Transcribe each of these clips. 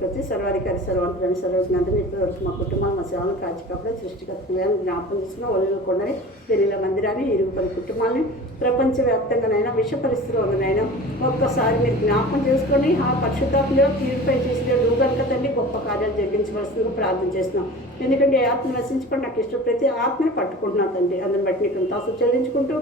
సర్వాధిపతి సర్వాధికారి సర్వాంతరాన్ని సర్వజ్ఞాతని ఇప్పటివరకు మా కుటుంబాలు మా సేవలు కాచికప్పుడు సృష్టికర్తలను జ్ఞాపకం చేసుకున్న ఒలిలో కొండని పెళ్లిల మందిరాన్ని 10 కుటుంబాలని ప్రపంచవ్యాప్తంగానైనా విష పరిస్థితిలో ఉందనైనా ఒక్కసారి మీరు జ్ఞాపకం చేసుకొని ఆ పరిశుద్ధాత్మలో ప్యూరిఫై చేసి నువ్వు కనుక తండ్రి గొప్ప కార్యాలు జరిగించవలసిందిగా ప్రార్థన చేస్తున్నాం. ఎందుకంటే ఏ ఆత్మ నశించుకొని నాకు ఇష్టం ప్రతి ఆత్మని పట్టుకుంటున్నాను తండ్రి. అందుని బట్టి నీకు తాసు చెల్లించుకుంటూ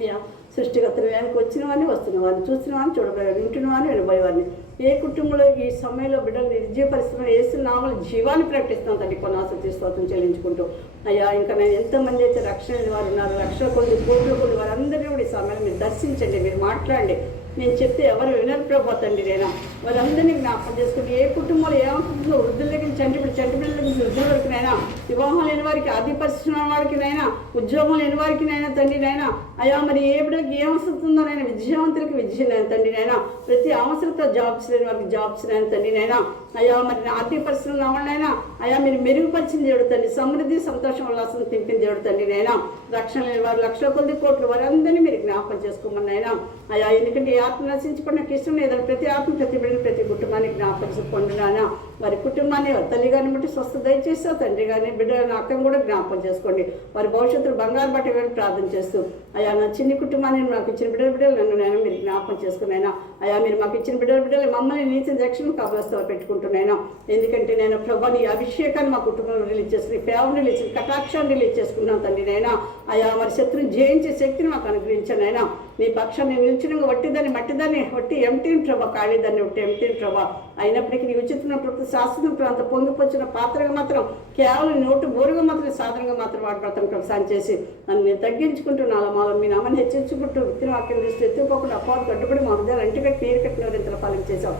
అయ్యా సృష్టికర్తలు వెనక్కి వచ్చిన వారిని వస్తున్న వారిని చూసిన వారిని చూడబోయే వింటున్న వారిని వినబోయేవారిని ఏ కుటుంబంలో ఈ సమయంలో బిడ్డలు నిర్జీవ పరిస్థితుల్లో వేస్తున్నామని జీవాన్ని ప్రకటిస్తాం తండ్రి. కొన్ని ఆసక్తి స్తోత్రం చెల్లించుకుంటూ అయ్యా ఇంకా నేను ఎంతమంది అయితే రక్షణ వారు ఉన్నారు, లక్షల కొద్ది కోట్ల కొద్ది వారందరినీ కూడా ఈ సమయంలో మీరు దర్శించండి, మీరు మాట్లాడండి. నేను చెప్తే ఎవరు వినరు ప్రభు తండ్రి. నేను వారందరినీ జ్ఞాపకం చేసుకుంటే ఏ కుటుంబంలో ఏమవుతుందో వృద్ధుల దగ్గర చంటి బిడ్డల నుంచి వృద్ధుల వరకునైనా, వివాహం లేని వారికి ఆర్థిక పరిస్థితి వారికినైనా, ఉద్యోగం లేని వారికినైనా తండ్రి నైనా అయ్యా మరి ఏ బిడ్డలకి ఏమొస్తుందో నైనా విద్యావంతులకి విద్య తండ్రి నైనా ప్రతి అవసరంతో జాబ్స్ లేని వారికి జాబ్స్ లేని తండ్రి నైనా అయ్యా మరి ఆర్థిక పరిస్థితులు వాళ్ళైనా అయ్యా మీరు మెరుగుపరిచిన దేవుడు తండ్రి. సమృద్ధి సంతోషం ఉల్లాసం తింపిన దేవుడు తండ్రి నైనా రక్షణ లేని వారు లక్షల కొద్ది కోట్లు వారందరినీ మీరు జ్ఞాపకం చేసుకోమని అయినా అయ్యా. ఎందుకంటే ఆత్మ నశించుకున్న నాకు ఇష్టం లేదని ప్రతి ఆత్మ ప్రతి బిడ్డలు ప్రతి కుటుంబానికి జ్ఞాపకం పొందినానా వారి కుటుంబాన్ని తల్లి గారిని బట్టి స్వస్థ దయచేస్తావు, తండ్రి గారిని బిడ్డలను అక్కను కూడా జ్ఞాపకం చేసుకోండి. వారి భవిష్యత్తులో బంగారు బట్టి వెళ్ళి ప్రార్థన చేస్తూ అయ్యా నా చిన్ని కుటుంబాన్ని నాకు ఇచ్చిన బిడ్డలు నన్ను నేను మీరు జ్ఞాపకం చేసుకున్నాయినా అయ్యా. మీరు మాకు ఇచ్చిన బిడ్డలు మమ్మల్ని నీచిన రక్షణ కాపులతో పెట్టుకుంటున్నాయినా. ఎందుకంటే నేను ప్రభా నీ అభిషేకాన్ని మా కుటుంబంలో రిలీజ్ చేసుకుని ఫేవర్ రిలీజ్ కటాక్షాన్ని రిలీజ్ చేసుకున్నాను తండ్రి నైనా అయ్యా. మరి శత్రుని జయించే శక్తిని మాకు అనుగ్రహించాను అయినా. నీ పక్షాన్ని నిలిచిన వట్టిదాన్ని మట్టిదాన్ని వట్టి ఎంటీని ప్రభా ఖాళీదాన్ని వట్టి ఎంటీని ప్రభా అయినప్పటికీ నీ ఉచితమైన ప్రభుత్వ శాస్త్రం అంత పొంగిపోచిన పాత్రగా మాత్రం కేవలం నోటు బోరుగా మాత్రం సాధనంగా మాత్రం వాడి బ్రతం ప్రసారం చేసి నన్ను నేను తగ్గించుకుంటూ నాలమాల మీ నామని హెచ్చించుకుంటూ వృత్తిని వాక్యం చేస్తూ ఎత్తుకోకుండా అపాలు కట్టుబడి మా హృదయాలు అంటికట్టి నీరు కట్టిన ఇంతలో ఫలం చేశావు.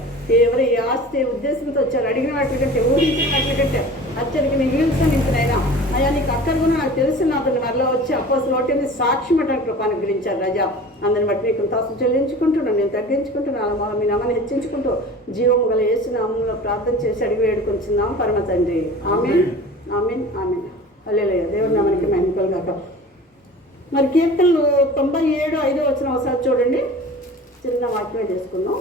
ఎవరు ఈ ఆస్తి ఉద్దేశంతో వచ్చారు అడిగిన వాటి కంటే ఊహించిన వాటి కంటే అచ్చరికి నీ వీల్సని ఇంతనైనా అయ్యా నీకు అక్కడ కూడా నాకు తెలిసిన అతను మరలో వచ్చి అపోసలు ఒకటి సాక్షి మటానికి కృపాను గురించారు రాజా. అందరిని బట్టి నీకు తాసు చెల్లించుకుంటున్నాను, నేను తగ్గించుకుంటున్నాను అలా మీ నామని హెచ్చించుకుంటూ జీవం గల యేసు నామములో ప్రార్థన చేసి అడిగి వేడుకొంచున్నాం పరమ తండ్రి. ఆమేన్ ఆమేన్ ఆమేన్. హల్లెలూయా. దేవుని నామానికి మహిమ కలుగాక. మరి కీర్తనలు 97:5 ఒకసారి చూడండి. చిన్న వాక్యమే చేసుకుందాం.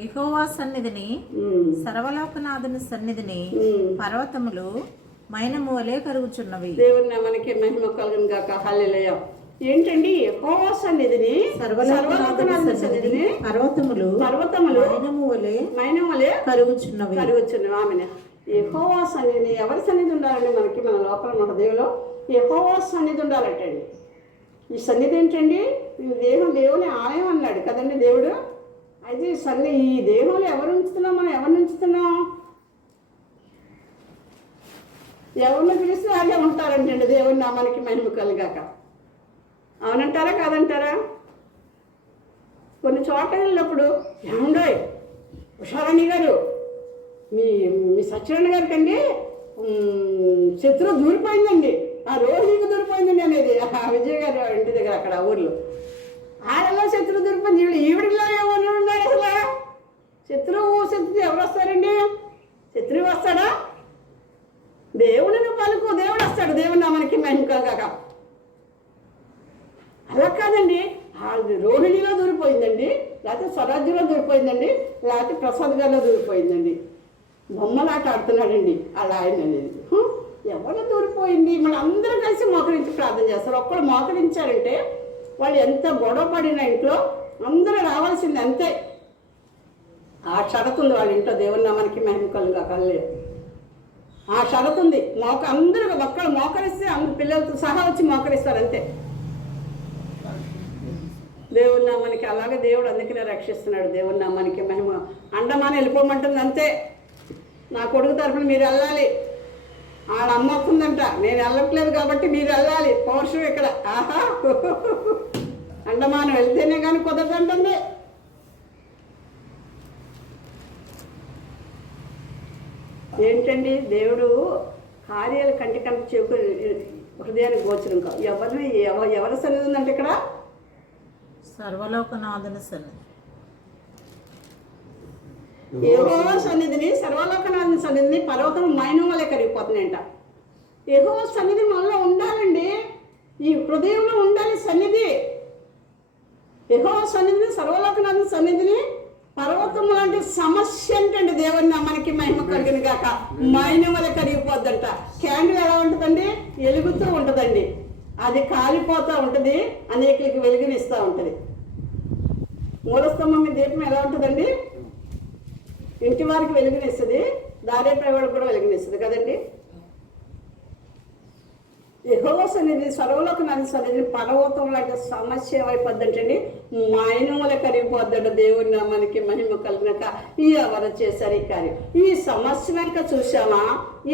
యెహోవా సన్నిధిని సర్వలోకనాథుని సన్నిధిని పర్వతములు మైనము వలె కరుగుచున్నవి. దేవుని నామానికి మహిమ కలుగును గాక. హల్లెలూయా. ఏంటండి యెహోవా సన్నిధిని సర్వలోకనాథుని సన్నిధిని పర్వతములు మైనము వలె కరుగుచున్నవి. ఆమె యెహోవా సన్నిధిని ఎవరి సన్నిధి ఉండాలండి? మనకి మన లోపల మన దేవులో యెహోవా సన్నిధి ఉండాలంటండి. ఈ సన్నిధి ఏంటండి? దేవుని ఆలయం అన్నాడు కదండి దేవుడు. అయితే ఈ దేహంలో ఎవరు ఉంచుతున్నాం? మనం ఎవరిని ఉంచుతున్నాం? ఎవరిని పిలిస్తే అలాగే ఉంటారంటండి. దేవుని నామానికి మహిమ కలుగాక. అవునంటారా కాదంటారా? కొన్ని చోట్ల వెళ్ళినప్పుడు ఏమండోయ్ ఉషారాణి గారు మీ సత్యనారాయణ గారికి అండి శత్రువు దూరిపోయిందండి, ఆ రోహిణికి దూరిపోయిందండి అనేది విజయ్ గారు ఇంటి దగ్గర అక్కడ ఊర్లో. ఆడలో శత్రువు దూరిపోయింది, ఈవిడిలో ఎవరు ఉన్నారు అసలు? శత్రువు ఎవరు వస్తారండి? శత్రువు వస్తాడా? దేవుడిని పలుకు, దేవుడు వస్తాడు. దేవుని నామానికి మహిమ కలుగాక. అలా కాదండి, రోహిణిలో దూరిపోయిందండి, లేకపోతే స్వరాజ్యంలో దూరిపోయిందండి, లేకపోతే ప్రసాద్ గారిలో దూరిపోయిందండి. బొమ్మలాట ఆడుతున్నాడండి అలా ఆయన అనేది. ఎవరు దూరిపోయింది? మళ్ళీ అందరూ కలిసి మోకరించి ప్రార్థన చేస్తారు. ఒక్కడు మోకరించారంటే వాళ్ళు ఎంత గొడవ పడిన ఇంట్లో అందరూ రావాల్సింది అంతే. ఆ షరతు ఉంది వాళ్ళ ఇంట్లో. దేవుని నామానికి మహిమ కలుగాక. ఆ షరతు ఉంది. అందరూ ఒక్కడు మోకరిస్తే అందరు పిల్లలతో సహా వచ్చి మోకరిస్తారు అంతే. దేవుని నామానికి అలాగే దేవుడు అందుకనే రక్షిస్తున్నాడు. దేవుని నామానికి మహిమ. అండమాని వెళ్ళిపోమంటుంది అంతే. నా కొడుకు తరఫున మీరు వెళ్ళాలి, ఆడ అమ్మకుందంట, నేను వెళ్ళట్లేదు కాబట్టి మీరు వెళ్ళాలి. పౌరుషం ఇక్కడ. ఆహా, అండమానం వెళ్తేనే కానీ కుదరదంటుంది. ఏంటండి దేవుడు కార్యాలు కంటి చెవుకు హృదయానికి గోచరం కాదు. ఎవరి సన్నిధి ఉందంటే ఇక్కడ సర్వలోకనాథుని సన్నిధి. యెహోవా సన్నిధిని సర్వలోకనాథుని సన్నిధిని పర్వతం మైనం వలె కరిగిపోతున్నాయంట. యెహోవా సన్నిధి మనలో ఉండాలండి. ఈ హృదయంలో ఉండాలి సన్నిధి. యెహోవా సన్నిధిని, సర్వలోకనాథుని సన్నిధిని పర్వతం లాంటి సమస్య అంటే దేవుని మనకి మహిమ కలిగిన కాక మైనం వల్ల కరిగిపోద్దంట. క్యాండిల్ ఎలా ఉంటుందండి? వెలుగుతూ ఉంటుందండి. అది కాలిపోతూ ఉంటుంది, అనేకులకి వెలుగునిస్తూ ఉంటుంది. మూలస్తంభం మీద దీపం ఎలా ఉంటుందండి? ఇంటి వారికి వెలుగునిస్తుంది, దారే ప్రవాడికి కూడా వెలుగునిస్తుంది కదండి. యెహోవా సన్నిధి, సర్వలోకనాథుని సన్నిధిని పర్వతం లాంటి సమస్య ఏమైపోద్దంటండి? మైనముల కరిగిపోద్దంట. దేవుని నామానికి మహిమ కలిగినాక ఎవరు చేశారు ఈ కార్యం? ఈ సమస్య వెనక చూసామా?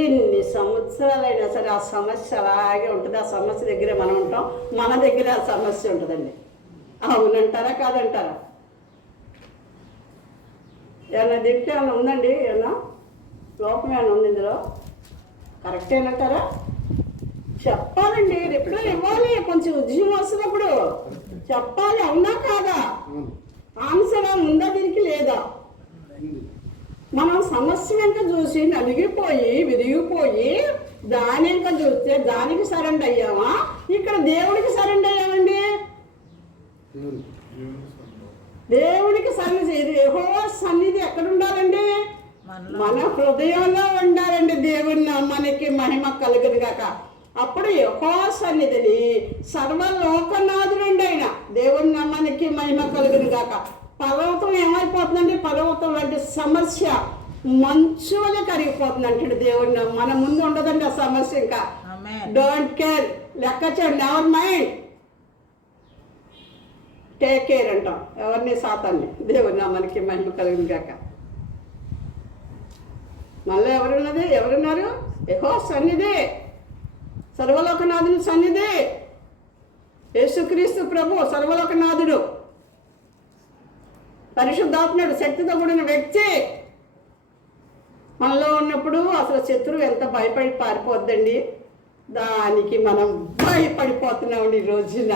ఎన్ని సంవత్సరాలైనా సరే ఆ సమస్య అలాగే ఉంటుంది. ఆ సమస్య దగ్గరే మనం ఉంటాం, మన దగ్గర ఆ సమస్య ఉంటుందండి. అవునంటారా కాదంటారా? ఏమన్నా దిట్టు ఏమన్నా ఉందండి? ఏమన్నా లోపం ఏమన్నా ఉంది ఇందులో? కరెక్ట్ ఏనంటారా? చెప్పాలండి, రిప్లై ఇవ్వాలి. కొంచెం ఉద్యమం వస్తున్నప్పుడు చెప్పాలి. అవునా కాదా? ఆన్సర్ ఉందా దీనికి లేదా? మనం సమస్య వెంక చూసి నలిగిపోయి విరిగిపోయి దాని వెంక చూస్తే దానికి సరెండర్ అయ్యామా? ఇక్కడ దేవుడికి సరెండర్ అయ్యామండి. దేవుడికి సన్నిధి, యెహోవా సన్నిధి ఎక్కడ ఉండాలండి? మన హృదయంలో ఉండాలండి. దేవుని నామానికి మహిమ కలుగును గాక. అప్పుడు యెహోవా సన్నిధిని సర్వలోకనాథుడండి ఆయన. దేవుని నామానికి మహిమ కలుగును గాక. పర్వతం ఏమైపోతుందండి? పర్వతం లాంటి సమస్య మంచు వల్ల కరిగిపోతుంది అంటే దేవుని నామం. మన ముందు ఉండదండి ఆ సమస్య. ఇంకా డోంట్ కేర్, లెక్క చేయండి, నెవర్ మైండ్, టేక్ కేర్ అంటాం ఎవరిని? సాతాన్ని. దేవుని నామానికి మహిమ కలుగును గాక. మళ్ళీ ఎవరున్నారు? యెహోవా సన్నిధి, సర్వలోకనాథుని సన్నిధి, యేసుక్రీస్తు ప్రభు సర్వలోకనాథుడు, పరిశుద్ధాత్ముడు, శక్తితో కూడిన వ్యక్తి మనలో ఉన్నప్పుడు అసలు శత్రువు ఎంత భయపడి పారిపోద్దండి. దానికి మనం భయపడిపోతున్నామండి ఈ రోజున.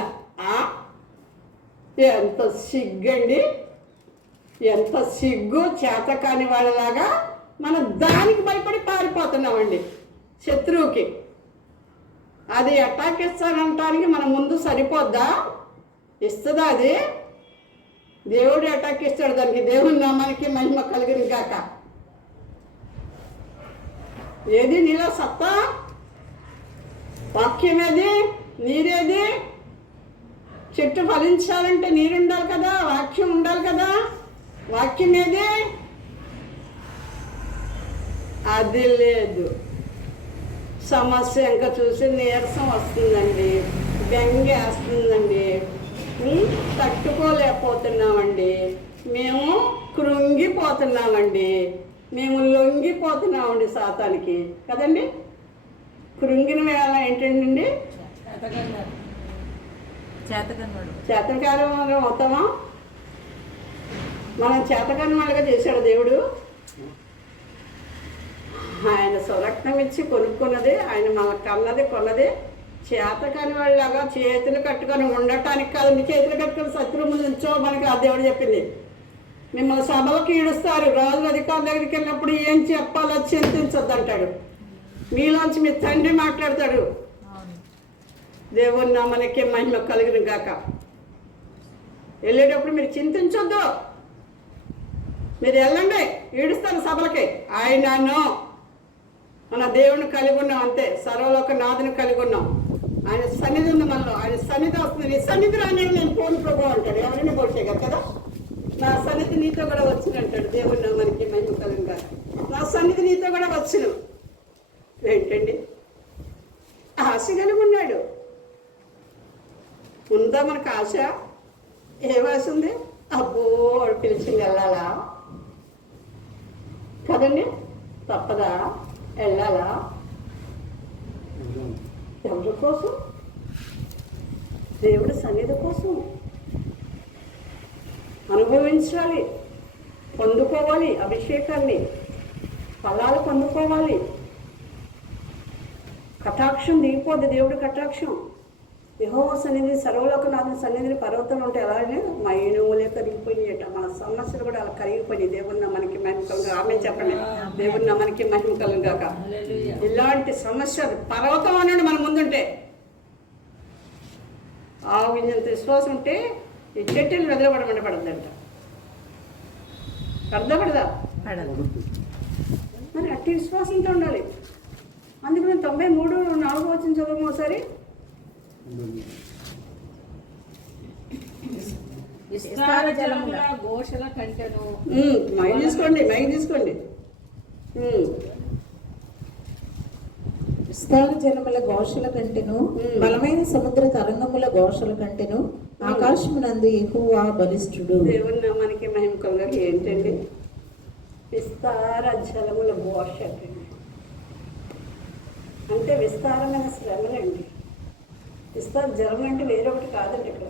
ఎంత సిగ్గండి, ఎంత సిగ్గు. చేత కాని వాళ్ళలాగా మనం దానికి భయపడి పారిపోతున్నామండి శత్రువుకి. అది అటాక్ ఇస్తానంటానికి మన ముందు సరిపోద్దా? ఇస్తుందా? అది దేవుడు అటాక్ ఇస్తాడు దానికి. దేవుని నామానికి మహిమ కలిగిన గాక. ఏది నీలో సత్తా? వాక్యం ఏది? నీరేది? చెట్టు ఫలించాలంటే నీరు ఉండాలి కదా, వాక్యం ఉండాలి కదా. వాక్యం ఏది? అది లేదు. సమస్య ఇంకా చూసి నీరసం వస్తుందండి, బెంగేస్తుందండి, తట్టుకోలేకపోతున్నామండి, మేము కృంగిపోతున్నామండి, మేము లొంగిపోతున్నామండి సాతానికి కదండి. కృంగిన వేళ ఏంటండి? చేతకారం అవుతామా? మనం చేతకాని వాళ్ళగా చేశాడు దేవుడు. ఆయన స్వరక్తం ఇచ్చి కొనుక్కున్నది, ఆయన మనకు అన్నది కొన్నది. చేతకాని వాళ్ళలాగా చేతులు కట్టుకొని ఉండటానికి కాదు. చేతులు కట్టుకొని శత్రువు ముందు నుంచో మనకి ఆ దేవుడు చెప్పింది. మిమ్మల్ని సభలకు ఈడుస్తారు, రాజుల అధికారుల దగ్గరికి వెళ్ళినప్పుడు ఏం చెప్పాలో చింతించొద్దు అంటాడు. మీలోంచి మీ తండ్రి మాట్లాడతాడు. దేవుని నామానికి మహిమ కలిగిన గాక. వెళ్ళేటప్పుడు మీరు చింతించొద్దు, మీరు వెళ్ళండి, ఈడుస్తారు సభలకి. ఆయనను మన దేవుని కలిగి ఉన్నాం, అంతే. సర్వలోక నాథుని కలిగి ఉన్నాం. ఆయన సన్నిధి ఉంది మనలో. ఆయన సన్నిధి వస్తుంది. నీ సన్నిధి రాని నేను ఫోన్ ప్రభు అంటాడు. ఎవరైనా పోషేయగలరు కదా. నా సన్నిధి నీతో కూడా వచ్చిన అంటాడు. దేవుని నామానికి మహిమ కలిగిన గాక. నా సన్నిధి నీతో కూడా వచ్చును. ఏంటండి? ఆశ కలిగి ఉన్నాడు. ఉందా మనకు ఆశ? ఏ ఆశ ఉంది? అబ్బో వాడు పిలిచింది వెళ్ళాలా కదండి, తప్పదా? వెళ్ళాలా? ఎవరి కోసం? దేవుడి సన్నిధి కోసం. అనుభవించాలి, పొందుకోవాలి అభిషేకాన్ని, ఫలాలు పొందుకోవాలి. కటాక్షం దిగిపోద్ది, దేవుడి కటాక్షం. యెహోవా సన్నిధి, సర్వలోకనాథుని సన్నిధిని పర్వతం ఉంటే అలానే మైనములే కరిగిపోయినాయట. మన సమస్యలు కూడా అలా కరిగిపోయినాయి. దేవుని మనకి మహిమ కలుగు. ఆమె చెప్పండి. దేవుని మనకి మహిమ కలుగాక. ఇలాంటి సమస్య పర్వతం అన్నాడు మన ముందుంటే. ఆవింత విశ్వాసం ఉంటే ఈ చెట్టులు వెదలబడమంటే పడద్దంట. పడదా పడదు. మరి అట్టి విశ్వాసంతో ఉండాలి. అందుకని 93:4 వచ్చిన చదువు ఒకసారి. విస్తార జలముల ఘోషల కంటెను. మైక్ తీసుకోండి. విస్తార జలముల ఘోషల కంటెను, బలమైన సముద్ర తరంగముల ఘోషల కంటెను ఆకాశమునందు యెహోవా బలిష్ఠుడు. దేవుని నామానికి మహిమ కలుగాక. ఏంటండి విస్తార జలముల ఘోష అంటే? విస్తారమైన శ్రమలండి. విస్తార జలం అంటే వేరొకటి కాదండి. ఇక్కడ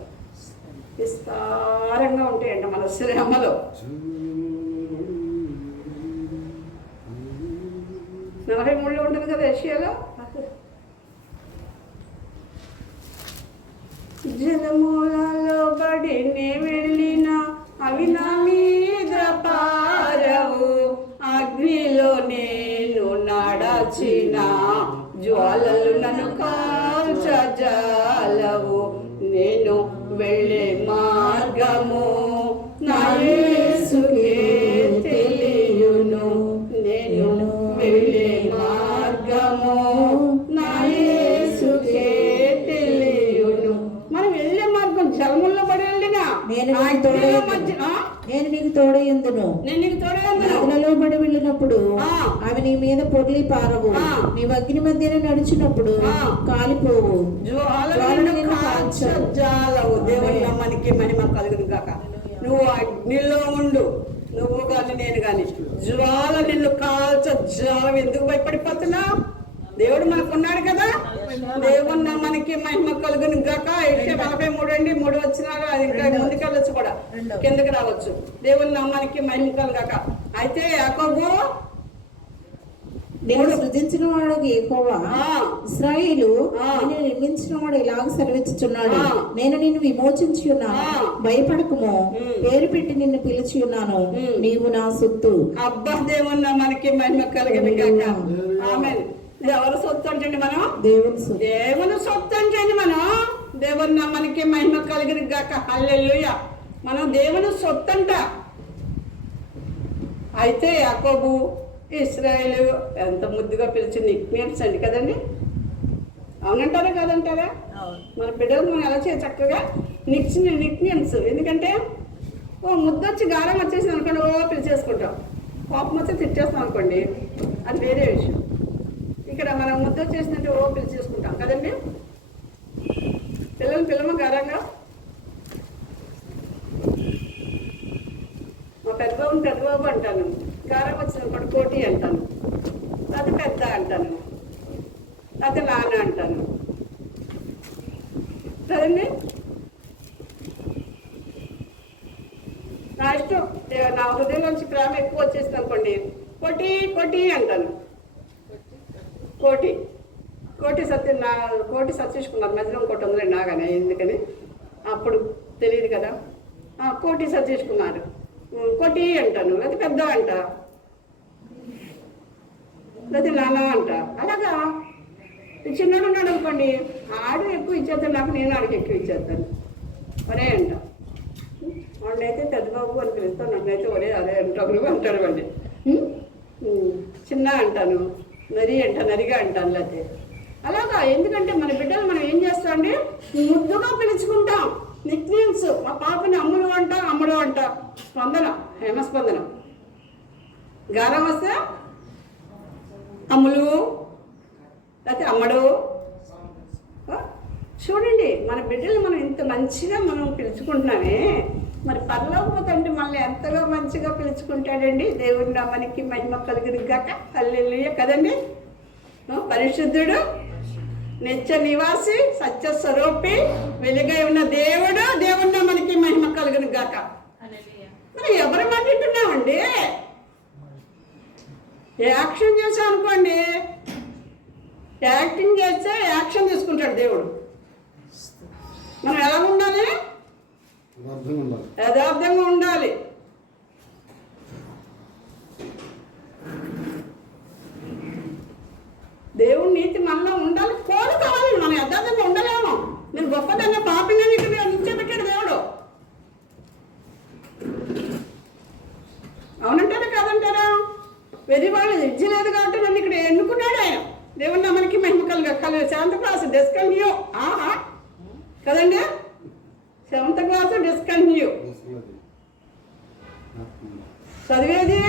విస్తారంగా ఉంటాయండి మన శ్రమలో. 43 ఉంటుంది కదా ఏషియాలో. జలమూలలో బడి నే వెళ్ళిన అవి నా మీద పారవు, అగ్నిలో నేను నడచిన జ్వాలలు నన్ను కాల్చజాలవు. నేను వెళ్ళే మార్గము నా యేసుకే తెలియును. నేను వెళ్ళే మార్గము నా యేసుకే తెలియును. మనం వెళ్ళే మార్గం జలముల్లో పడి వెళ్ళినా నేను నీకు తోడయ్యుందును. నదులలో పడి వెళ్ళినప్పుడు అవి నీ మీద పొర్లి పారవు. నీవు అగ్ని మధ్యన నడిచినప్పుడు కాలిపోవు. దేవుని నామానికి మహిమ కలుగును గాక. నువ్వు అగ్నిలో ఉండు, నువ్వు కానీ నేను కానీ. జ్వాల నిన్ను కాల్చజాలం. ఎందుకు భయపడిపోతున్నావు? దేవుడు మనకున్నాడు కదా. దేవుని నామానికి మహిమ కలుగును గాక. యెషయా 43:3 వచ్చినాక అది ఇంకా ముందుకెళ్ళొచ్చు కూడా, కిందకి రావచ్చు. దేవుని నామానికి మహిమ కలుగాక. అయితే యాకోబు నేను సృజించిన వాడు యెహోవా, ఇశ్రాయేలు నిన్ను నిర్మించిన వాడు ఇలాగ సెలవిచ్చుచున్నాడు, నేను నిన్ను విమోచించి ఉన్నాను, భయపడకుము, పేరు పెట్టి నిన్ను పిలిచి ఉన్నాను, నీవు నా సొత్తు. అబ్బా దేవుని నామానికి మహిమ కలుగును గాక. ఆమేన్. ఎవరు సొత్తు అంటండి? మనం దేవుని సొత్తు అంటండి. మనం దేవుని నామానికి మహిమ కలుగును గాక. హల్లెలూయా. మనం దేవుని సొత్తు అంట. అయితే యాకోబు ఇశ్రాయేలు ఎంత ముద్దుగా పిలిచి నిక్నేమ్స్ అండి కదండి. అవునంటారా కాదంటారా? మన బిడ్డలు మనం ఎలా చేయ చక్కగా నిక్నేమ్స్. ఎందుకంటే ఓ ముద్దొచ్చి గారం వచ్చేసింది అనుకోండి, ఓ పిలిచేసుకుంటాం. కోపం వచ్చి తిట్టేస్తాం అనుకోండి, అది వేరే విషయం. ఇక్కడ మనం ముద్దొచ్చేసిందంటే ఓ పిలిచేసుకుంటాం కదండి. పిల్లలు గారంగా. మా పెద్దబాబు అంటాను, గారం వచ్చినప్పుడు కోటి అంటాను, అది పెద్ద అంటాను, అది నాన్న అంటాను కదండి. నా ఇష్టం. నా హృదయంలోంచి ప్రేమ ఎక్కువ వచ్చేసింది అనుకోండి, కోటి అంటాను. కోటి సత్యేసుకున్నారు. మధ్యలో ఇంకోటి ఉంది నాగానే, ఎందుకని అప్పుడు తెలియదు కదా. కోటి సత్యేసుకున్నారు, కోటి అంటాను, లేదా పెద్ద అంట, లేదా నాన్న అంట. అలాగా చిన్నడు ఉన్నాడు అనుకోండి, ఆడు ఎక్కువ ఇచ్చేస్తాను నాకు, నేను ఆడికి ఎక్కువ ఇచ్చేస్తాను, ఒరే అంట. వాడినైతే పెద్దబాబు అని పిలుస్తాను, నన్నైతే ఒరే అదే అంటాడు వాడిని. చిన్న అంటాను, నరిగా అంటాను. లేకపోతే అలాగా. ఎందుకంటే మన బిడ్డలు మనం ఏం చేస్తామండి, ముద్దుగా పిలుచుకుంటాం. నిక్నేమ్స్. మా పాపని అమ్ముడు అంట, స్పందన, హేమస్పందన. గారం వస్తే అమ్ములు, లేకపోతే అమ్మడు. చూడండి మన బిడ్డలు మనం ఇంత మంచిగా మనం పిలుచుకుంటున్నామే, మరి పరలోకపు తండ్రి మనల్ని ఎంతగా మంచిగా పిలుచుకుంటాడండి. దేవుడి నామానికి మహిమ కలుగును గాక. హల్లెలూయా కదండి. పరిశుద్ధుడు, నిత్య నివాసి, సత్య స్వరూపి, వెలుగై ఉన్న దేవుడు, దేవుడి నామానికి మహిమ కలుగును గాక. మరి ఎవరు మాట్లాడుతున్నామండి? యాక్షన్ చేసాం అనుకోండి, యాక్టింగ్ చేస్తే యాక్షన్ తీసుకుంటాడు దేవుడు. మనం ఎలా ఉండాలి? యథార్థంగా ఉండాలి. దేవుడి నీతి మనలో ఉండాలి. కోరుకోవాలి. మనం యథార్థంగా ఉండలేము. నేను గొప్పదన్న పాపిగా ఇక్కడ నిలిచేపెట్టాడు దేవుడు. డిస్కంటిన్యూ. ఆహా కదండి, 7th క్లాస్ డిస్కంటిన్యూ. చదివేది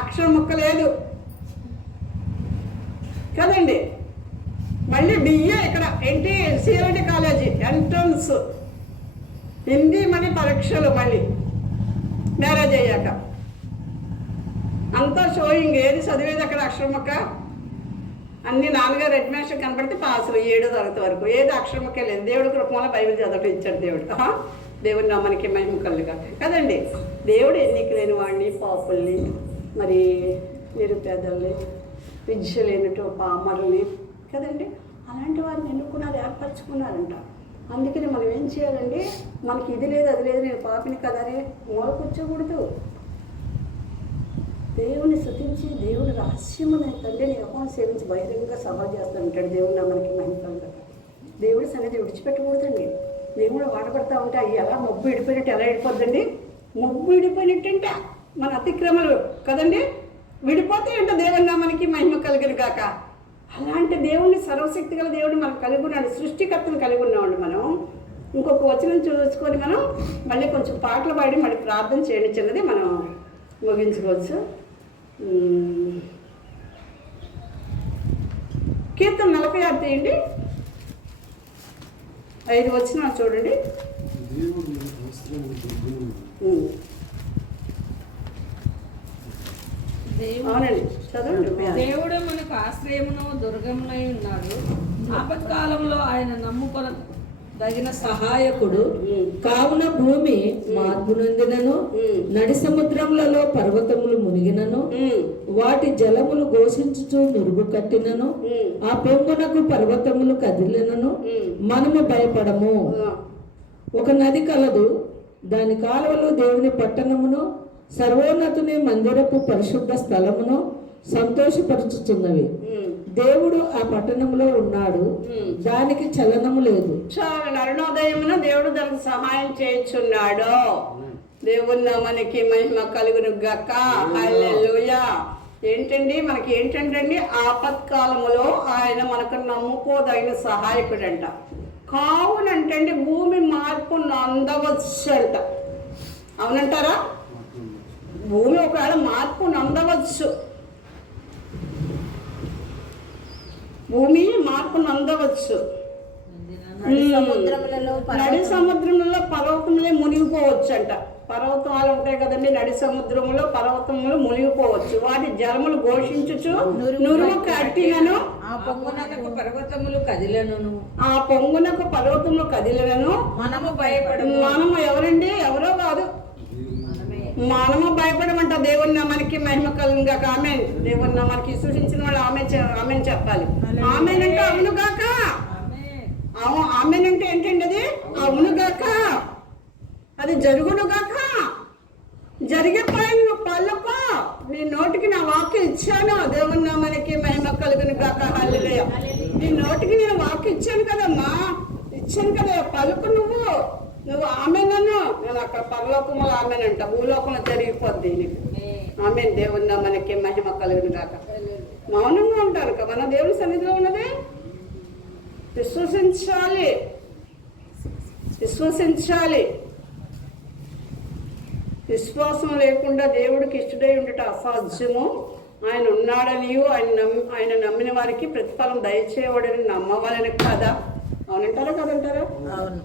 అక్షరం ముక్క లేదు కదండి. మళ్ళీ బిఏ ఇక్కడ ఎన్టీసీఆర్టీ కాలేజీ ఎంట్రన్స్ హిందీ మరి పరీక్షలు మళ్ళీ మ్యారేజ్ అయ్యాక అంతా షోయింగ్. ఏది చదివేది అక్కడ అక్షరం ముక్క. అన్ని నాన్నగారు అడ్మిషన్ కనపడితే పాసులు 7వ తరగతి వరకు. ఏది అక్షరం ముక్క లేదు. దేవుడి కృపమూల బైబిల్ చదవటం ఇచ్చాడు దేవుడు. దేవుడి నమ్మనికి మహిమ కలుగా కదండి. దేవుడు ఎన్నిక లేని వాడిని, పాపుల్ని, మరి నిరుపేదల్ని, విద్య లేనట్టు పామరుల్ని కదండి, అలాంటి వారిని ఎన్నుకున్నారు, ఏర్పరచుకున్నారంట. అందుకని మనం ఏం చేయాలండి, మనకి ఇది లేదు అది లేదు, నేను పాపిని కదా అని మూలకొచ్చకూడదు. దేవుని స్తుతించి దేవుడు రహస్యమైన తండ్రిని యెహోవాను సేవించి బహిరంగంగా సభ చేస్తూ ఉంటాడు. దేవుడు మనకి మహిమ కదా. దేవుడి సన్నిధి విడిచిపెట్టకూడదండి. దేవుడు వాడబడతా ఉంటే అవి ఎలా మబ్బు విడిపోయినట్టు ఎలా విడిపోద్దండి, మబ్బు విడిపోయినట్టంట మన అతిక్రమలు కదండి, విడిపోతే ఏంటో దేవుని నామానికి మహిమ కలిగిన గాక. అలాంటి దేవుడిని, సర్వశక్తి గల దేవుడిని మనం కలిగి ఉన్నాడు, సృష్టికర్తను కలిగి ఉన్నామండి. మనం ఇంకొక వచనం చూసుకొని మనం మళ్ళీ కొంచెం పాటలు పాడి మళ్ళీ ప్రార్థన చేయడం చిన్నది మనం ముగించుకోవచ్చు. కీర్తన 46 తీయండి, 5 వచనాలు చూడండి. అవునండి చదవండి. దేవుడు మనకు ఆశ్రయమును దుర్గమునై ఉన్నాడు. ఆపత్కాలంలో ఆయన నమ్ముకొన తగిన సహాయకుడు. కావున భూమి మార్పు నొందినను, నడి సముద్రములలో పర్వతములు మునిగినను, వాటి జలములు ఘోషించుచు నురుగు కట్టినను, ఆ పొంగునకు పర్వతములు కదిలినను మనము భయపడము. ఒక నది కలదు, దాని కాలువలు దేవుని పట్టణమును, సర్వోన్నతుని మందిరపు పరిశుద్ధ స్థలమును సంతోషపరుచుతున్నవి. దేవుడు ఆ పట్టణంలో ఉన్నాడు, దానికి చలనము లేదు. అరుణోదయమున దేవుడు దానికి సహాయం చేయుచున్నాడు. దేవుని మనకి మహిమ కలుగును గాక. హల్లెలూయా. ఏంటండి మనకి ఏంటంటే ఆపత్కాలములో ఆయన మనకు నమ్ముకోదగిన సహాయకుడంట. కావునంటండి భూమి మార్పు నందవచ్చు అంట. అవునంటారా? భూమి ఒకవేళ మార్పు నందవచ్చు, భూమి మార్పు నందవచ్చు. నడి సముద్రములలో పర్వతములే మునిగిపోవచ్చు అంట. పర్వతాలు ఉంటాయి కదండి, నడి సముద్రములో పర్వతములు మునిగిపోవచ్చు. వాటి జలములు ఘోషించుచు నురుగు కట్టినను, ఆ పొంగునకు పర్వతములు కదిలెను. ఆ పొంగునకు పర్వతములు కదిలెను. మనము భయపడము. మనము ఎవరండి? ఎవరో కాదు, మనము భయపడమంట. దేవుని నామానికి మహిమ కలుగుగా. ఆమేన్. దేవుని నామానికి సూచించిన వాళ్ళు ఆమెన్ చెప్పాలి. ఆమెన్ అంటే అవునుగాక. ఆమెన్ అంటే ఏంటండి? అది అవునుగాక, అది జరుగునుగాక. జరిగే పని నువ్వు పలుకో. నీ నోటికి నా వాక్యం ఇచ్చాను. దేవుని నామానికి మహిమ కలుగును గాక. హల్లెలూయా. నీ నోటికి నేను వాక్యం ఇచ్చాను కదమ్మా, ఇచ్చాను కదా, పలుకు. నువ్వు ఆమెనను. నేను అక్కడ పరలోకంలో ఆమెనంట, భూలోకంలో జరిగిపోద్ది నీకు. ఆమెన్. దేవుని నామానికి మహిమ కలుగును గాక. మౌనంగా ఉంటారు కదా మన దేవుని సన్నిధిలో ఉన్నది. విశ్వసించాలి, విశ్వసించాలి. విశ్వాసం లేకుండా దేవుడికి ఇష్టడై ఉండటం అసాధ్యము. ఆయన ఉన్నాడని, ఆయన నమ్మిన వారికి ప్రతిఫలం దయచేయబడని నమ్మవాలని కదా. అవునంటారా కదంటారా? అవును.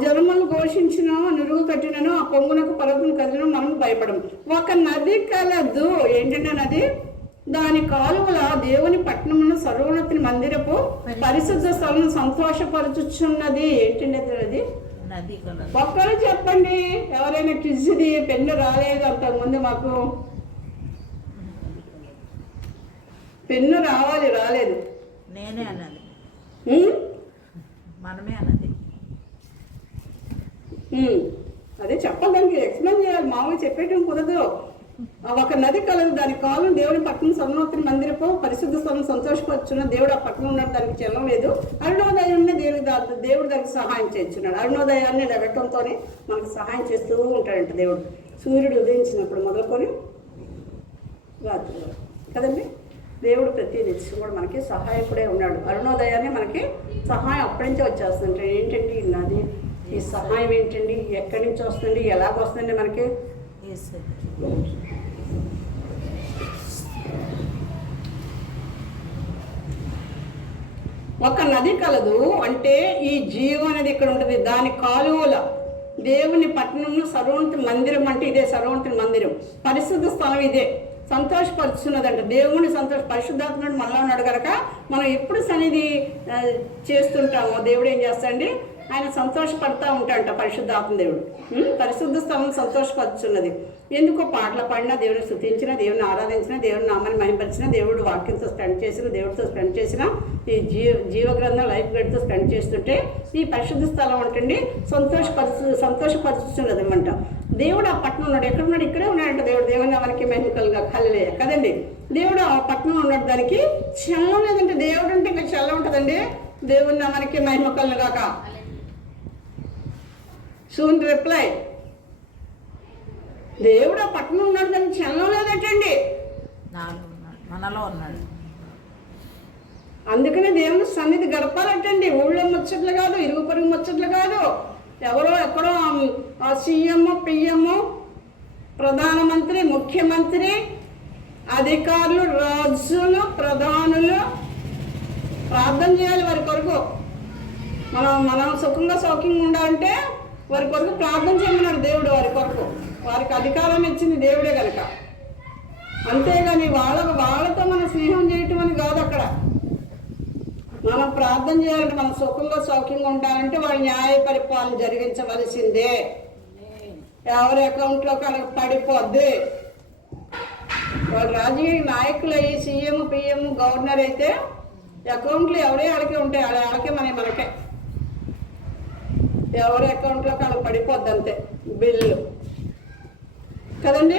జలములు ఘోషించిన, నురుగు కట్టినను, ఆ పొంగునకు పర్వతం కదిలిన మనం భయపడము. ఒక నది కలదు. ఏంటంటే నది, దాని కాలువల దేవుని పట్టణమును, సర్వోన్నతుని మందిరపు పరిశుద్ధ స్థలం సంతోషపరచుచున్నది. ఏంటంటే అది ఒక్కరు చెప్పండి. ఎవరైనా క్విజ్ది పెన్ను రాలేదు అంతకుముందు. మాకు పెన్ను రావాలి, రాలేదు. నేనే అన్నది, మనమే అన్నది. అదే చెప్పాలి, దానికి ఎక్స్ప్లెయిన్ చేయాలి. మామూలు చెప్పేయటం కుదరదు. ఒక నది కలదు, దాని కాలం దేవుని పట్టణం సర్వోన్నతుని మందిరపు పరిశుద్ధ స్థలం సంతోషపరుచున్న. దేవుడు ఆ పట్టణం ఉన్నాడు, దానికి చెల్లం లేదు. అరుణోదయాన్ని దేవుడు దానికి సహాయం చేస్తున్నాడు. అరుణోదయాన్ని లెగటంతోనే మనకు సహాయం చేస్తూ ఉంటాడంట దేవుడు. సూర్యుడు ఉదయించినప్పుడు మొదలుకొని రాత్రి కదండి. దేవుడు ప్రతి నిత్యం కూడా మనకి సహాయకుడే ఉన్నాడు. అరుణోదయాన్ని మనకి సహాయం అప్పటి నుంచే వచ్చేస్తుంది. ఏంటండి నాది ఈ సహాయం ఏంటండి, ఎక్కడి నుంచి వస్తుంది, ఎలాగ వస్తుంది మనకి? ఒక నది కలదు అంటే ఈ జీవం అనేది ఇక్కడ ఉంటుంది. దాని కాలువల దేవుని పట్టణంలో సర్వోన్నత మందిరం అంటే ఇదే సర్వోన్నత మందిరం, పరిశుద్ధ స్థలం ఇదే. సంతోషపరుచున్నదంట దేవుని పరిశుద్ధాత్ముడు మనలో ఉన్నాడు కనుక మనం ఎప్పుడు సన్నిధి చేస్తుంటామో దేవుడు ఏం చేస్తాడండి, ఆయన సంతోషపడతా ఉంటాడంట పరిశుద్ధాత్మ దేవుడు. పరిశుద్ధ స్థలం సంతోషపరుచున్నది. ఎందుకో పాటలు పాడినా, దేవుని స్తుతించిన, దేవుని ఆరాధించిన, దేవుని నామాన్ని మహింపరిచిన, దేవుడు వాక్యంతో స్పెండ్ చేసిన, దేవుడితో స్పెండ్ చేసిన, ఈ జీవగ్రంథం లైఫ్ గడితో స్పెండ్ చేస్తుంటే ఈ పరిశుద్ధ స్థలం అంటండి సంతోషపరుచున్నది అనమాట. దేవుడు ఆ పట్టణం ఉన్నాడు. ఎక్కడున్నాడు? ఇక్కడే ఉన్నాడంట దేవుడు. దేవుని నామానికి మహిమ కలుగా హల్లెలూయా కదండి. దేవుడు ఆ పట్టణంలో ఉన్నాడు. దానికి చల్లం లేదంటే దేవుడు అంటే ఇంకా చల్లం ఉంటుందండి. దేవుని నామానికి మహిమ కలుగాక. Soon reply. దేవుడు ఆ పట్టణం ఉన్నాడు, దానికి చలనం లేదటండి, మనలో ఉన్నాడు. అందుకనే దేవుని సన్నిధి గడపాలటండి. ఊళ్ళో ముచ్చట్లు కాదు, ఇరుగు పొరుగు ముచ్చట్లు కాదు, ఎవరో ఎక్కడో సీఎం, పిఎం, ప్రధానమంత్రి, ముఖ్యమంత్రి, అధికారులు, రాజులు, ప్రధానులు ప్రార్థన చేయాలి వారి కొరకు. మనం సుఖంగా సౌఖ్యంగా ఉండాలంటే వారి కొరకు ప్రార్థన చేయమన్నాడు దేవుడు. వారి కొరకు వారికి అధికారాన్ని ఇచ్చింది దేవుడే కనుక. అంతేగాని వాళ్ళతో మనం స్నేహం చేయటం అని కాదు. అక్కడ మనం ప్రార్థన చేయాలంటే, మనం సుఖంగా సౌఖ్యంగా ఉండాలంటే వాళ్ళు న్యాయ పరిపాలన జరిగించవలసిందే. ఎవరి అకౌంట్లో కనుక పడిపోద్ది. వాళ్ళు రాజకీయ నాయకులు అయ్యి సీఎం, పిఎం, గవర్నర్ అయితే అకౌంట్లు ఎవరే వాళ్ళకే ఉంటాయి. వాళ్ళకే మనకే ఎవరి అకౌంట్లో కనుక పడిపోద్ది అంతే బిల్లు కదండి.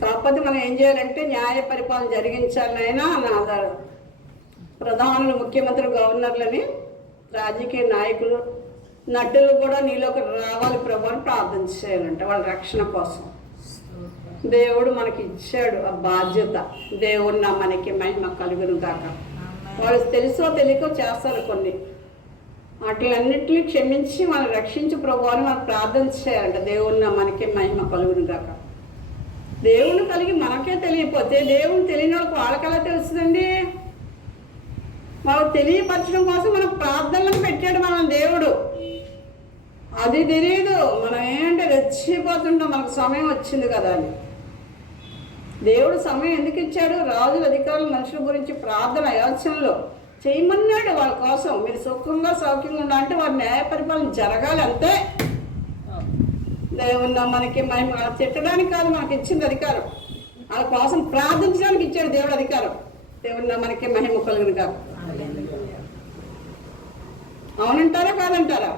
కాకపోతే మనం ఏం చేయాలంటే న్యాయ పరిపాలన జరిగించాలనైనా ప్రధానులు, ముఖ్యమంత్రులు, గవర్నర్లని, రాజకీయ నాయకులు, నటులు కూడా నీలోకి రావాలి ప్రభు అని ప్రార్థన చేయాలంట వాళ్ళ రక్షణ కోసం. దేవుడు మనకి ఇచ్చాడు ఆ బాధ్యత. దేవుడు మనకి మహిమ కలుగును కాక. వాళ్ళు తెలుసో తెలియకో చేస్తారు కొన్ని. వాటిలన్నింటినీ క్షమించి మనం రక్షించి ప్రభు అని మనం ప్రార్థన చేయాలంట. దేవుడు మనకి మహిమ కలుగును కాక. దేవుని కలిగి మనకే తెలియకపోతే దేవుని తెలియని వాళ్ళకి వాళ్ళకెలా తెలుస్తుందండి? వాళ్ళకి తెలియపరచడం కోసం మనం ప్రార్థనలను పెట్టాడు మనం దేవుడు. అది తెలియదు. మనం ఏంటంటే రెచ్చిపోతుంటాం, మనకు సమయం వచ్చింది కదా అని. దేవుడు సమయం ఎందుకు ఇచ్చాడు? రాజుల, అధికారులు, మనుషుల గురించి ప్రార్థన యోచనలో చేయమన్నాడు వాళ్ళ కోసం. మీరు సుఖంగా సౌఖ్యంగా ఉండాలంటే వారి న్యాయ పరిపాలన జరగాలి అంతే. దేవుని మనకి మహిమ తిట్టడానికి కాదు మనకి ఇచ్చింది అధికారం, వాళ్ళ కోసం ప్రార్థించడానికి ఇచ్చాడు దేవుడు అధికారం. దేవుని మనకి మహిమ కలుగును కాక. అవునంటారా కాదంటారా?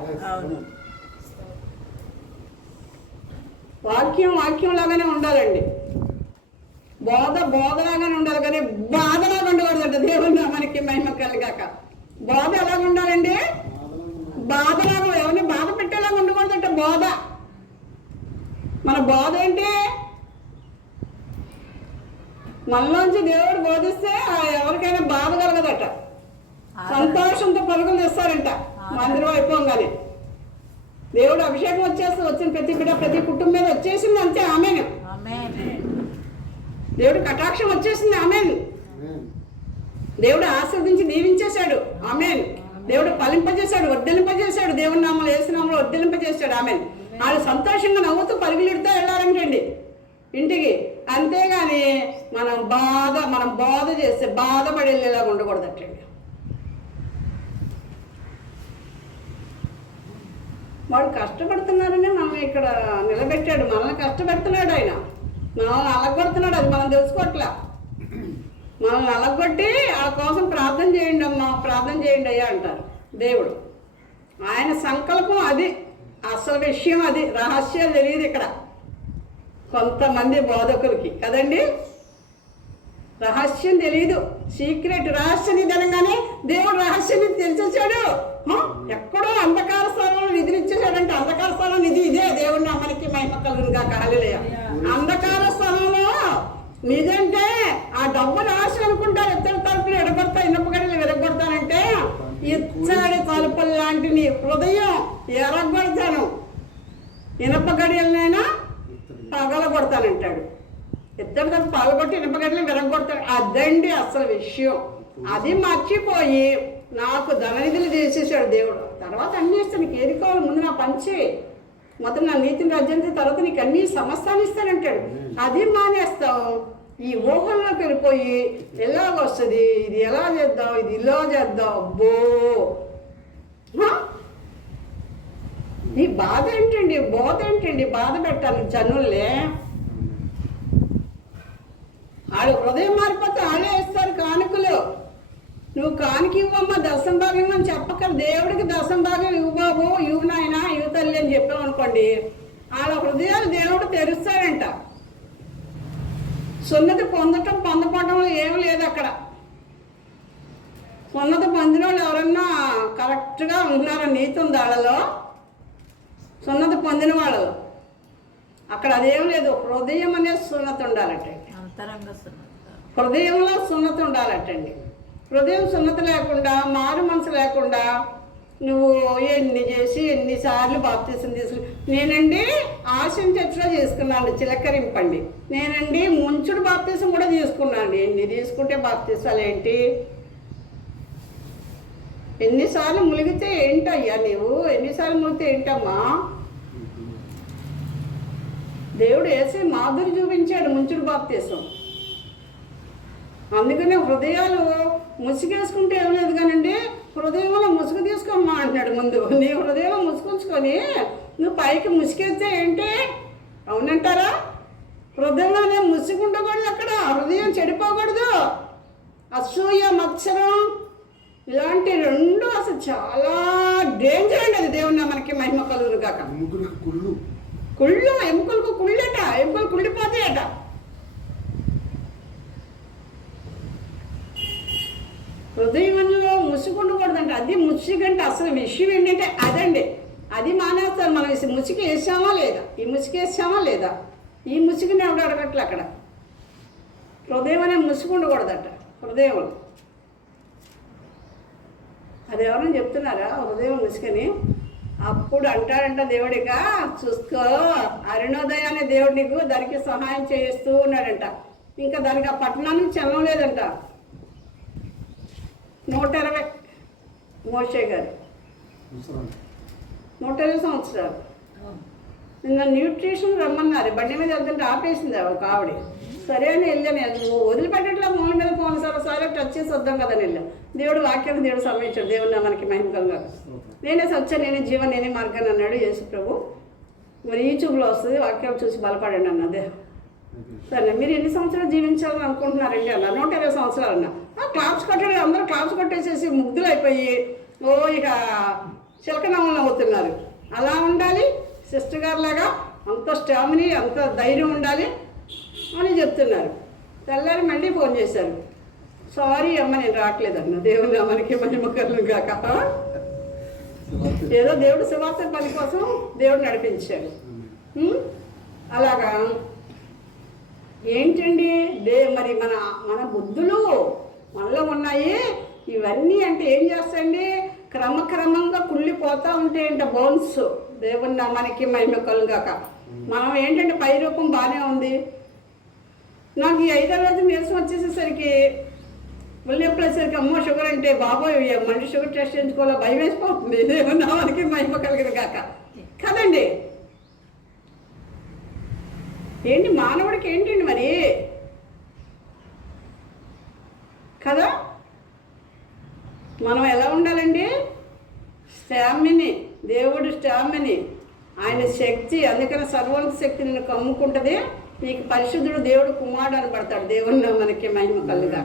వాక్యం లాగానే ఉండాలండి. బోధలాగానే ఉండాలి కానీ బాధలాగా ఉండకూడదంట. దేవుని మనకి మహిమ కలుగాక. బోధ ఎలాగ ఉండాలండి? బాధలాగా, ఎవరిని బాధ పెట్టేలాగా ఉండకూడదంట బోధ. మన బోధ ఏంటి? మనలోంచి దేవుడు బోధిస్తే ఎవరికైనా బాధ కలగదట. సంతోషంతో పరుగులు తెస్తారంట మందిరం అయిపోగానే. దేవుడు అభిషేకం వచ్చిన ప్రతి బిడ్డ, ప్రతి కుటుంబం మీద వచ్చేసింది అంతే. ఆమెను దేవుడు కటాక్షం వచ్చేసింది. ఆమెన్. దేవుడు ఆశీర్వదించి దీవించేశాడు. ఆమెన్. దేవుడు ఫలింపజేశాడు, వర్ధలింపజేశాడు. దేవుని నామములో, యేసు నామములో వర్ధలింపజేశాడు. ఆమెన్. వాళ్ళు సంతోషంగా నవ్వుతూ పరుగులెడుతూ వెళ్ళారంటండి ఇంటికి. అంతేగాని మనం బోధ చేస్తే బాధపడి వెళ్ళేలాగా ఉండకూడదటండి. వాడు కష్టపడుతున్నారని మనం ఇక్కడ నిలబెట్టాడు. మనల్ని కష్టపెడుతున్నాడు ఆయన. మనల్ని అలగొడుతున్నాడు. అది మనం తెలుసుకోవట్లా. మనల్ని అలగొట్టి ఆ కోసం ప్రార్థన చేయండి అమ్మా, ప్రార్థన చేయండి అయ్యా అంటారు దేవుడు. ఆయన సంకల్పం అది. అసలు విషయం అది. రహస్యాలు తెలియదు ఇక్కడ కొంతమంది బోధకులకి కదండి. రహస్యం తెలియదు. సీక్రెట్ రహస్య నిధనంగానే దేవుడు రహస్యం తెలిసేసాడు. ఎక్కడో అంధకార స్థలంలో నిధులు ఇచ్చేసాడంటే అంధకార స్థలం నిధి ఇదే. దేవుడిని మనకి మహిమ కలుగును కాక. హల్లెలూయా. అంధకార స్థలంలో మీదంటే ఆ డబ్బులు ఆశ అనుకుంటారు, ఇతర తలుపులు ఎడగొడతా, ఇనపగడలు విరగొడతానంటే ఇచ్చడి తలుపులు లాంటి నీ హృదయం ఎరగొడతాను, ఇనపగడియలనైనా పగలగొడతానంటాడు. ఇద్దరు తప్పు పగలగొట్టి ఇనపగడిని విరగొడతాడు. అదండి అసలు విషయం. అది మర్చిపోయి నాకు ధననిధులు చేసేసాడు దేవుడు. తర్వాత అన్నీ ఇస్తాను, నీకు ఏది కావాలి ముందు నా పంచి, మొత్తం నా నీతిని రాజ్యం తర్వాత నీకు అన్ని సమస్తాన్ని ఇస్తానంటాడు. అది మానేస్తావు, ఈ ఊహల్లోకి వెళ్ళిపోయి ఎలాగొస్తుంది, ఇది ఎలా చేద్దాం, ఇది ఇలా చేద్దాం, అబ్బో ఈ బాధ ఏంటండి, బోధ ఏంటండి, బాధ పెట్టాలి జనుల్ని. ఆడు హృదయం మారిపోతే ఆడే ఇస్తారు కానుకలు. నువ్వు కానుక ఇవ్వమ్మా, దశం భాగం ఇవ్వని చెప్పక దేవుడికి దశం భాగం ఇవ్వు బాబు, ఇవ్వు నాయనా, ఇవ్వు తల్లి అని చెప్పావు అనుకోండి, వాళ్ళ హృదయాలు దేవుడు తెరుస్తాడంట. సున్నతి పొందడంలో ఏమి లేదు అక్కడ. సున్నతి పొందిన వాళ్ళు ఎవరన్నా కరెక్ట్గా ఉంటున్నారో నీతి ఉంది వాళ్ళలో, సున్నతి పొందిన వాళ్ళు అక్కడ అదేం లేదు. హృదయం అనేది సున్నతి ఉండాలటండి, హృదయంలో సున్నతి ఉండాలటండి. హృదయం సున్నతి లేకుండా, మారు మనసు లేకుండా నువ్వు ఎన్ని చేసి ఎన్నిసార్లు బాప్తీసం తీసుకుని, నేనండి ఆశని చర్చలో చేసుకున్నాను చిలకరింపండి, నేనండి ముంచుడు బాప్తీసం కూడా తీసుకున్నాను. ఎన్ని తీసుకుంటే బాప్తీసాలు ఏంటి, ఎన్నిసార్లు మునిగితే ఏంటయ్యా నీవు, ఎన్నిసార్లు మునిగితే ఏంటమ్మా. దేవుడు వేసే మాధురి చూపించాడు ముంచుడు బాప్తీసం. అందుకనే హృదయాలు ముసుగేసుకుంటే ఏం లేదు కానండి, హృదయంలో ముసుగు తీసుకోమ్మా అంటున్నాడు ముందు. నీ హృదయంలో ముసుగుంచుకొని నువ్వు పైకి ముసుకేస్తే ఏంటి, అవునంటారా? హృదయంలోనే ముసుగు ఉండకూడదు, అక్కడ హృదయం చెడిపోకూడదు. అసూయ, మత్సరం ఇలాంటి రెండు అసలు చాలా డేంజర్ అండి. అది దేవుని మనకి మహిమ కలుగురు కాక. కుళ్ళు, ఎముకలకు కుళ్ళట, ఎముకలు కుళ్ళిపోతాయట. హృదయంలో ముసుగుండకూడదంట. అది ముసుగంటే అసలు విషయం ఏంటంటే అదండి, అది మానేస్తారు. మనం ముసుగు వేసామా లేదా, ఈ ముసుగు వేసామా లేదా, ఈ ముసుగుని ఎవడు అడగట్లే అక్కడ. హృదయం అనే ముసుగు ఉండకూడదట. హృదయంలో అది ఎవరైనా చెప్తున్నారా హృదయం ముసుగని? అప్పుడు అంటాడంట దేవుడిగా, చూసుకో అరుణోదయ అనే దేవుడు నీకు దానికి సహాయం చేస్తూ ఉన్నాడంట. ఇంకా దానికి ఆ పట్టణానికి చలనం లేదంట. 120 మోషే గారు 120 సంవత్సరాలు. నిన్న న్యూట్రిషన్ రమ్మన్నారు, బండి మీద వెళ్తుంటే ఆపేసింది ఒక ఆవిడ. సరే అని వెళ్ళాను, వదిలిపెట్టట్లా, మూల మీద పోనసారి టచ్ చేసి వద్దాం కదా అని వెళ్ళాం. దేవుడు వాక్యాన్ని దేవుడు సమయించాడు. దేవుడు మనకి మహిమకరంగా, నేనే సత్యం, నేనే జీవన, నేనే మార్గాన్ని అన్నాడు యేసు ప్రభు. మరి యూట్యూబ్లో వస్తుంది, వాక్యం చూసి బలపడండి అన్నదే. సరే మీరు ఎన్ని సంవత్సరాలు జీవించాలని అనుకుంటున్నారండి అన్న. 120 సంవత్సరాలు అన్న. క్లాప్స్ కొట్టాడు, అందరూ క్లాప్స్ కొట్టేసేసి ముగ్గులు అయిపోయి ఇక చిలకనమ్మలు అవుతున్నారు. అలా ఉండాలి సిస్టర్ గారు లాగా, అంత స్టామినీ, అంత ధైర్యం ఉండాలి అని చెప్తున్నారు. తెల్లారి మళ్ళీ ఫోన్ చేశారు, సారీ అమ్మ నేను రావట్లేదన్న. దేవుని మనకి మహిమకరులు కాక, ఏదో దేవుడు సువార్త పని కోసం దేవుడు నడిపించాడు. అలాగా ఏంటండి మరి మన బుద్ధులు మనలో ఉన్నాయి. ఇవన్నీ అంటే ఏం చేస్తాయండి, క్రమక్రమంగా కుళ్ళిపోతూ ఉంటాయంట బోన్స్. దేవుని మనకి మహిమకరులు కాక. మనం ఏంటంటే పై రూపం బాగానే ఉంది. నాకు ఈ 5వ రోజు నీరసం వచ్చేసేసరికి వెళ్ళేప్పటిసరికి అమ్మో షుగర్ అంటే బాబోయ్ మళ్ళీ షుగర్ టెస్ట్ చేయించుకోవాలో భయం వేసిపోతుంది. దేవుని మనకి మహిమ కలిగిన కాక కదండి. ఏంటి మానవుడికి ఏంటండి మరి కదా, మనం ఎలా ఉండాలండి, స్టామిని, దేవుడు స్టామిని, ఆయన శక్తి. అందుకని సర్వోన్నత శక్తి నిన్ను కమ్ముకుంటుంది. నీకు పరిశుద్ధుడు దేవుడు కుమారుడు అని పడతాడు. దేవుని మనకి మహిమ కలుగా.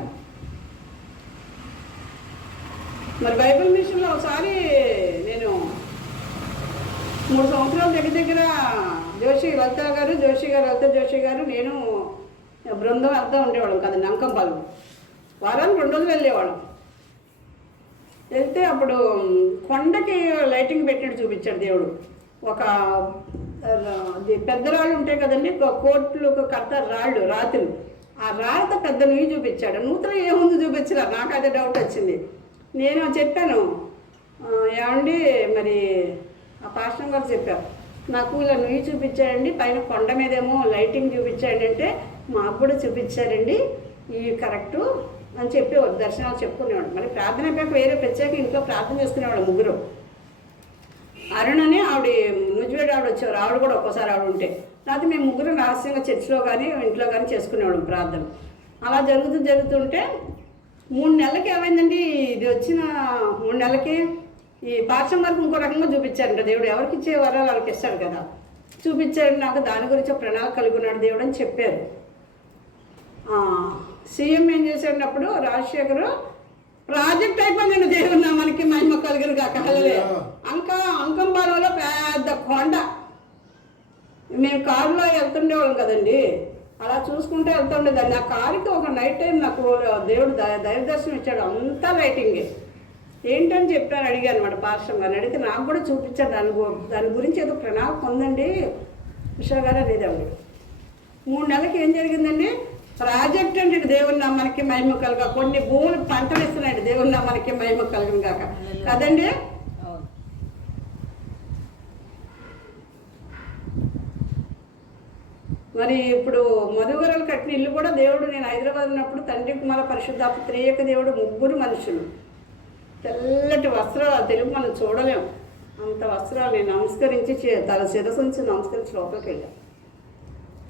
మరి బైబిల్ మిషన్లో ఒకసారి నేను 3 సంవత్సరాల దగ్గర లలిత జోషి గారు నేను బృందం వెళ్తూ ఉండేవాళ్ళం కదండి. అంకంపాలెం వారానికి 2 రోజులు వెళ్ళేవాళ్ళం. వెళ్తే అప్పుడు కొండకి లైటింగ్ పెట్టినట్టు చూపించాడు దేవుడు. ఒక పెద్ద రాళ్ళు ఉంటాయి కదండి, కోట్లు కడతారు రాళ్ళు, రాత్రులు. ఆ రాయితో పెద్ద నుయ్యి చూపించాడు. నూతన ఏముంది చూపించరా, నాకు అదే డౌట్ వచ్చింది. నేను చెప్పాను, ఏమండి మరి ఆ పాస్టర్ గారు చెప్పారు, నాకు ఇలా నుయ్యి చూపించాడండి, పైన కొండ మీదేమో లైటింగ్ చూపించాడండి అంటే మాకు కూడా చూపించారండి, ఇవి కరెక్టు అని చెప్పి దర్శనాలు చెప్పుకునేవాడు. మరి ప్రార్థన అయిపోయాక వేరే ప్రత్యేక ఇంట్లో ప్రార్థన చేసుకునేవాడు ముగ్గురు. అరుణ్ అని ఆవిడ నుజ్వేడు ఆవిడ వచ్చేవారు, ఆవిడ కూడా ఒక్కోసారి ఆవిడ ఉంటే, లేకపోతే మేము ముగ్గురు రహస్యంగా చర్చిలో కానీ ఇంట్లో కానీ చేసుకునేవాళ్ళం ప్రార్థన. అలా జరుగుతుంటే 3 నెలలకి ఏమైందండి, ఇది వచ్చిన 3 నెలలకి ఈ పాఠం వరకు ఇంకో రకంగా చూపించారంట దేవుడు. ఎవరికి ఇచ్చే వరాలు వాళ్ళకి ఇస్తాడు కదా, చూపించాడు. నాకు దాని గురించి ఒక ప్రణాళిక కలిగి ఉన్నాడు దేవుడు అని చెప్పారు. సీఎం ఏం చేసేటప్పుడు రాజశేఖరు ప్రాజెక్ట్ అయిపోయిందండి, దేవుడు మనకి మహిమ కలిగిన కాకలే. అంకంపాలలో పెద్ద కొండ, మేము కారులో వెళ్తుండేవాళ్ళం కదండి, అలా చూసుకుంటే వెళ్తుండేదాన్ని. ఆ కారుకి ఒక నైట్ టైం నాకు దేవుడు దైవ దర్శనం ఇచ్చాడు, అంతా లైటింగే. ఏంటని చెప్పాను, అడిగాను అనమాట పాస్టర్ గారిని. అడిగితే నాకు కూడా చూపించారు, దాని గురించి ఏదో ప్రణాళిక ఉందండి ఉషా గారు అనేది ఆవిడ. 3 నెలలకి ఏం జరిగిందండి, ప్రాజెక్ట్ అంటే దేవుని నామానికి మహిమ కలుగా, కొన్ని భూములు పంటలు ఇస్తున్నాయండి దేవుని నామానికి మహిమ కలుగును కాక కదండి. మరి ఇప్పుడు మధుగరలు కట్టిన ఇల్లు కూడా దేవుడు, నేను హైదరాబాద్ ఉన్నప్పుడు తండ్రి కుమార పరిశుద్ధాత్మ త్రియేక దేవుడు, 3 మనుషులు, తెల్లటి వస్త్రాలు, తెలుగు మనం చూడలేము అంత వస్త్రాలు. నేను నమస్కరించి తల శిరసుంచి నమస్కరించి లోపలికి వెళ్ళాను.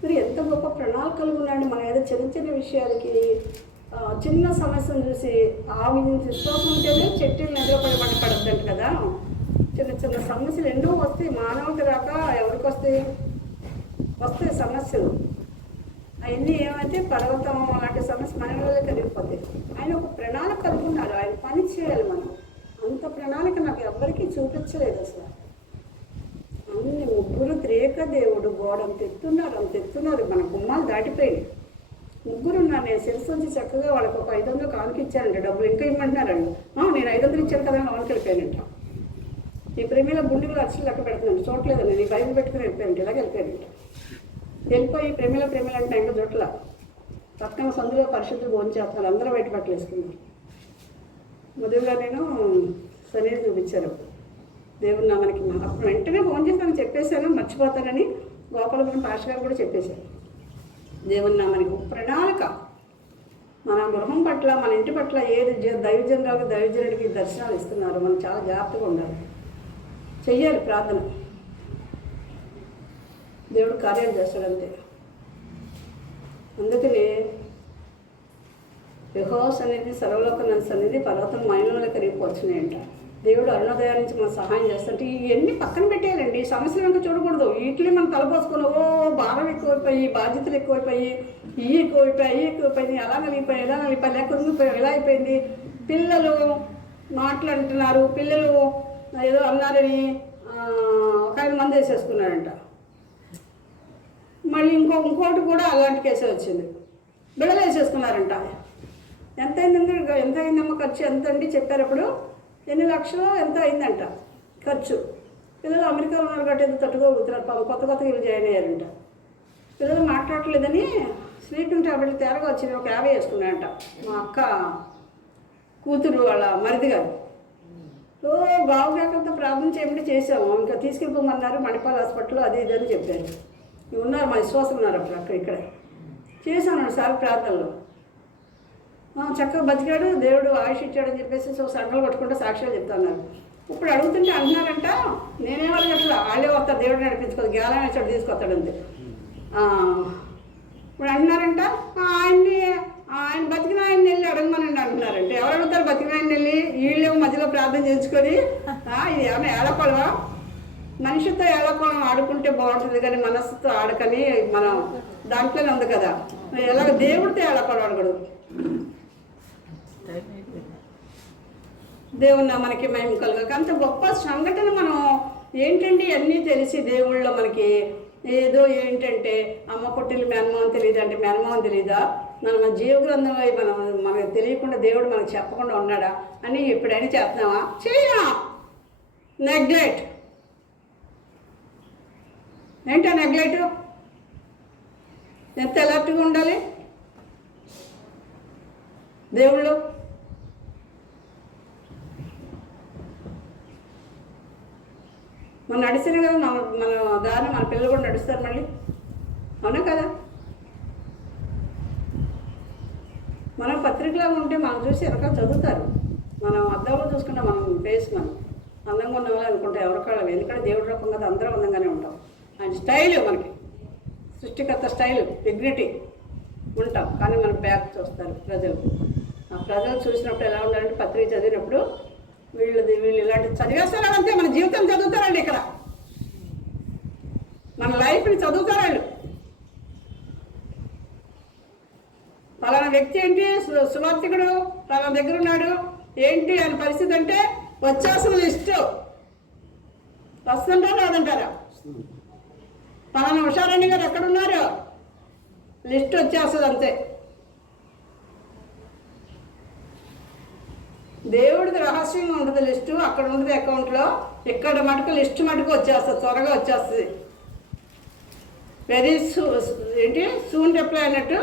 మరి ఎంత గొప్ప ప్రణాళికలు ఉన్నాయండి. మన ఏదో చిన్న చిన్న విషయాలకి, చిన్న సమస్యను చూసి విశ్వాసం ఉంటేనే చెట్టులు నిద్రపడి పడద్దంట కదా. చిన్న చిన్న సమస్యలు ఎన్నో వస్తాయి, మానవుడికి రాక ఎవరికి వస్తాయి సమస్యలు. అవన్నీ ఏమైతే పర్వతం అలాంటి సమస్య మన వల్ల కలిగిపోతాయి. ఆయన ఒక ప్రణాళిక కలుగున్నాడు, ఆయన పని చేయాలి మనం. అంత ప్రణాళిక నాకు ఎవరికీ చూపించలేదు అసలు. అన్ని 3 త్రియేక దేవుడు గోడ అంత ఎత్తున్నారు, మన గుమ్మాలు దాటిపోయి 3 ఉన్నారు. నేను సెల్స్ వచ్చి చక్కగా వాళ్ళకి ఒక 500 కానుక ఇచ్చానంట, డబ్బులు ఇంకా ఇమ్మంటున్నారండి. నేను 500 ఇచ్చాను కదా, లోనికి వెళ్ళిపోయానంట. ఈ ప్రేమిలో గుండెలు లక్షలు లెక్క పెడుతున్నాను, చూడలేదండి. నేను బైబిల్ పెట్టుకుని వెళ్ళిపోయానంట, ఇలాగ వెళ్ళిపోయానంట. వెళ్ళిపోయి ప్రేమిలో అంటే ఇంకా జొట్ల పక్కన సందులో పరిశుద్ధులు భోజనం చేస్తున్నారు, అందరూ బయట బట్టలు వేసుకున్నారు. మొదలుగా నేను సరైన చూపించారు దేవుడు నామానికి. అప్పుడు వెంటనే ఫోన్ చేస్తానని చెప్పేశాను, మర్చిపోతానని గోపాలపురం పాస్టర్ గారు కూడా చెప్పేశారు. దేవుని నామానికి ప్రణాళిక, మన గృహం పట్ల, మన ఇంటి పట్ల ఏది దైవజనుడికి దర్శనాలు ఇస్తున్నారు, మనం చాలా జాగ్రత్తగా ఉండాలి, చెయ్యాలి ప్రార్థన. దేవుడు కార్యాలు చేస్తాడు అంతే. అందుకని యెహోవా సన్నిధి సర్వలోక సన్నిధి పర్వతం మైనంలో కరిగిపోతున్నాయంట. దేవుడు అరుణోదయం నుంచి మనం సహాయం చేస్తుంటే ఇవన్నీ పక్కన పెట్టేయాలండి. సమస్యలు ఇంకా చూడకూడదు. వీటిని మనం తలపోసుకుని భారం ఎక్కువైపోయి, బాధ్యతలు ఎక్కువైపోయి, ఎక్కువైపోయింది, ఎలా నలిగిపోయి లేక కుంగిపోయి ఎలా అయిపోయింది. పిల్లలు మాట్లాడుతున్నారు, పిల్లలు ఏదో అన్నారని ఒక 5 మంది వేసేసుకున్నారంట. మళ్ళీ ఇంకోటి కూడా అలాంటి కేసే వచ్చింది, బిడలు వేసేసుకున్నారంట. ఎంత అయిందమ్మా ఖర్చు ఎంత అండి చెప్పారు. అప్పుడు 8 లక్షలు ఎంత అయిందంట ఖర్చు. పిల్లలు అమెరికాలో ఉన్నారు కట్టేది తట్టుకోగలుగుతున్నారు, కొత్త ఇల్లు జాయిన్ అయ్యారంట. పిల్లలు మాట్లాడలేదని స్లీపింగ్ టాబ్లెట్ తేరగా వచ్చింది, ఒక 50 వేసుకున్నారంట. మా అక్క కూతురు వాళ్ళ మరిది గారు బావుగాకంతా ప్రార్థన చేయమంటే చేసాము, ఇంకా తీసుకెళ్ళిపోమన్నారు మణిపాల్ హాస్పిటల్లో, అది ఇది అని చెప్పారు. ఉన్నారు మా విశ్వాసం ఉన్నారు అప్పుడు అక్కడ ఇక్కడ చేశాను సార్ ప్రార్థనలో. చక్కగా బతికాడు, దేవుడు ఆయుష్ ఇచ్చాడని చెప్పేసి సంకలు కొట్టుకుంటే సాక్ష్యాలు చెప్తున్నారు. ఇప్పుడు అడుగుతుంటే అంటున్నారంట, నేనేవాళ్ళు అట్లా వాళ్ళే వస్తారు, దేవుడు నడిపించుకోదు, గ్యాలం వేసాడు తీసుకొస్తాడు అంతే. ఇప్పుడు అంటున్నారంట ఆయన బతికిన ఆయన వెళ్ళి అడగమనండి అంటున్నారంటే. ఎవరు అడుగుతారు బతికిన ఆయన వెళ్ళి? వీళ్ళేమో మధ్యలో ప్రార్థన చేసుకొని ఇది ఏమైనా ఏలకొలవా? మనిషితో ఏలకోళం ఆడుకుంటే బాగుంటుంది కానీ మనసుతో ఆడకని మనం దాంట్లోనే ఉంది కదా. ఎలాగ దేవుడితో ఏలకోళం ఆడకూడదు. దేవుని మనకి మహిమ కలగాలి. అంత గొప్ప సంఘటన మనం ఏంటండి అన్నీ తెలిసి దేవుళ్ళలో మనకి ఏదో ఏంటంటే అమ్మ పుట్టిల్లు మేనమావం తెలియదు అంటే మేనమావం తెలీదా? మన జీవగ్రంథం మనకు తెలియకుండా దేవుడు మనకు చెప్పకుండా ఉన్నాడా అని ఎప్పుడైనా చేస్తున్నావా? చేయా. నెగ్లెక్ట్ ఏంటో నెగ్లెక్ట్. ఎంత అలర్ట్గా ఉండాలి. దేవుళ్ళు మనం నడిచిన కదా, మన దారిని మన పిల్లలు కూడా నడుస్తారు మళ్ళీ, అవునా కదా? మనం పత్రికలో ఉంటే మనం చూసి ఎవరికైనా చదువుతారు. మనం అద్దంలో చూసుకుంటే మనం ఫేస్ మనం అందంగా ఉన్న వాళ్ళు అనుకుంటాం ఎవరికాళ్ళవి. ఎందుకంటే దేవుడి రూపం కదా, అందరం అందంగానే ఉంటాం. ఆయన స్టైల్ మనకి సృష్టికర్త స్టైల్ డిగ్నిటీ ఉంటాం. కానీ మన బ్యాక్ చూస్తారు ప్రజలు. ఆ ప్రజలు చూసినప్పుడు ఎలా ఉండాలంటే పత్రిక చదివినప్పుడు వీళ్ళు ఇలాంటి చదివేస్తారు అంతే. మన జీవితం చదువుతారండి ఇక్కడ, మన లైఫ్ని చదువుతారు వాళ్ళు. పలానా వ్యక్తి ఏంటి సువార్థికుడు పలానా దగ్గర ఉన్నాడు ఏంటి ఆయన పరిస్థితి అంటే వచ్చేస్తుంది లిస్టు. వస్తుంటారా రాదంటారా? పలానా ఉషారాణి గారు ఎక్కడున్నారు లిస్ట్ వచ్చేస్తుంది అంతే. దేవుడిది రహస్యంగా ఉంటుంది లిస్టు, అక్కడ ఉంటుంది అకౌంట్లో. ఇక్కడ మటుకు లిస్ట్ మటుకు వచ్చేస్తుంది, త్వరగా వచ్చేస్తుంది. వెరీ ఏంటి సూన్ రిప్లై అన్నట్టు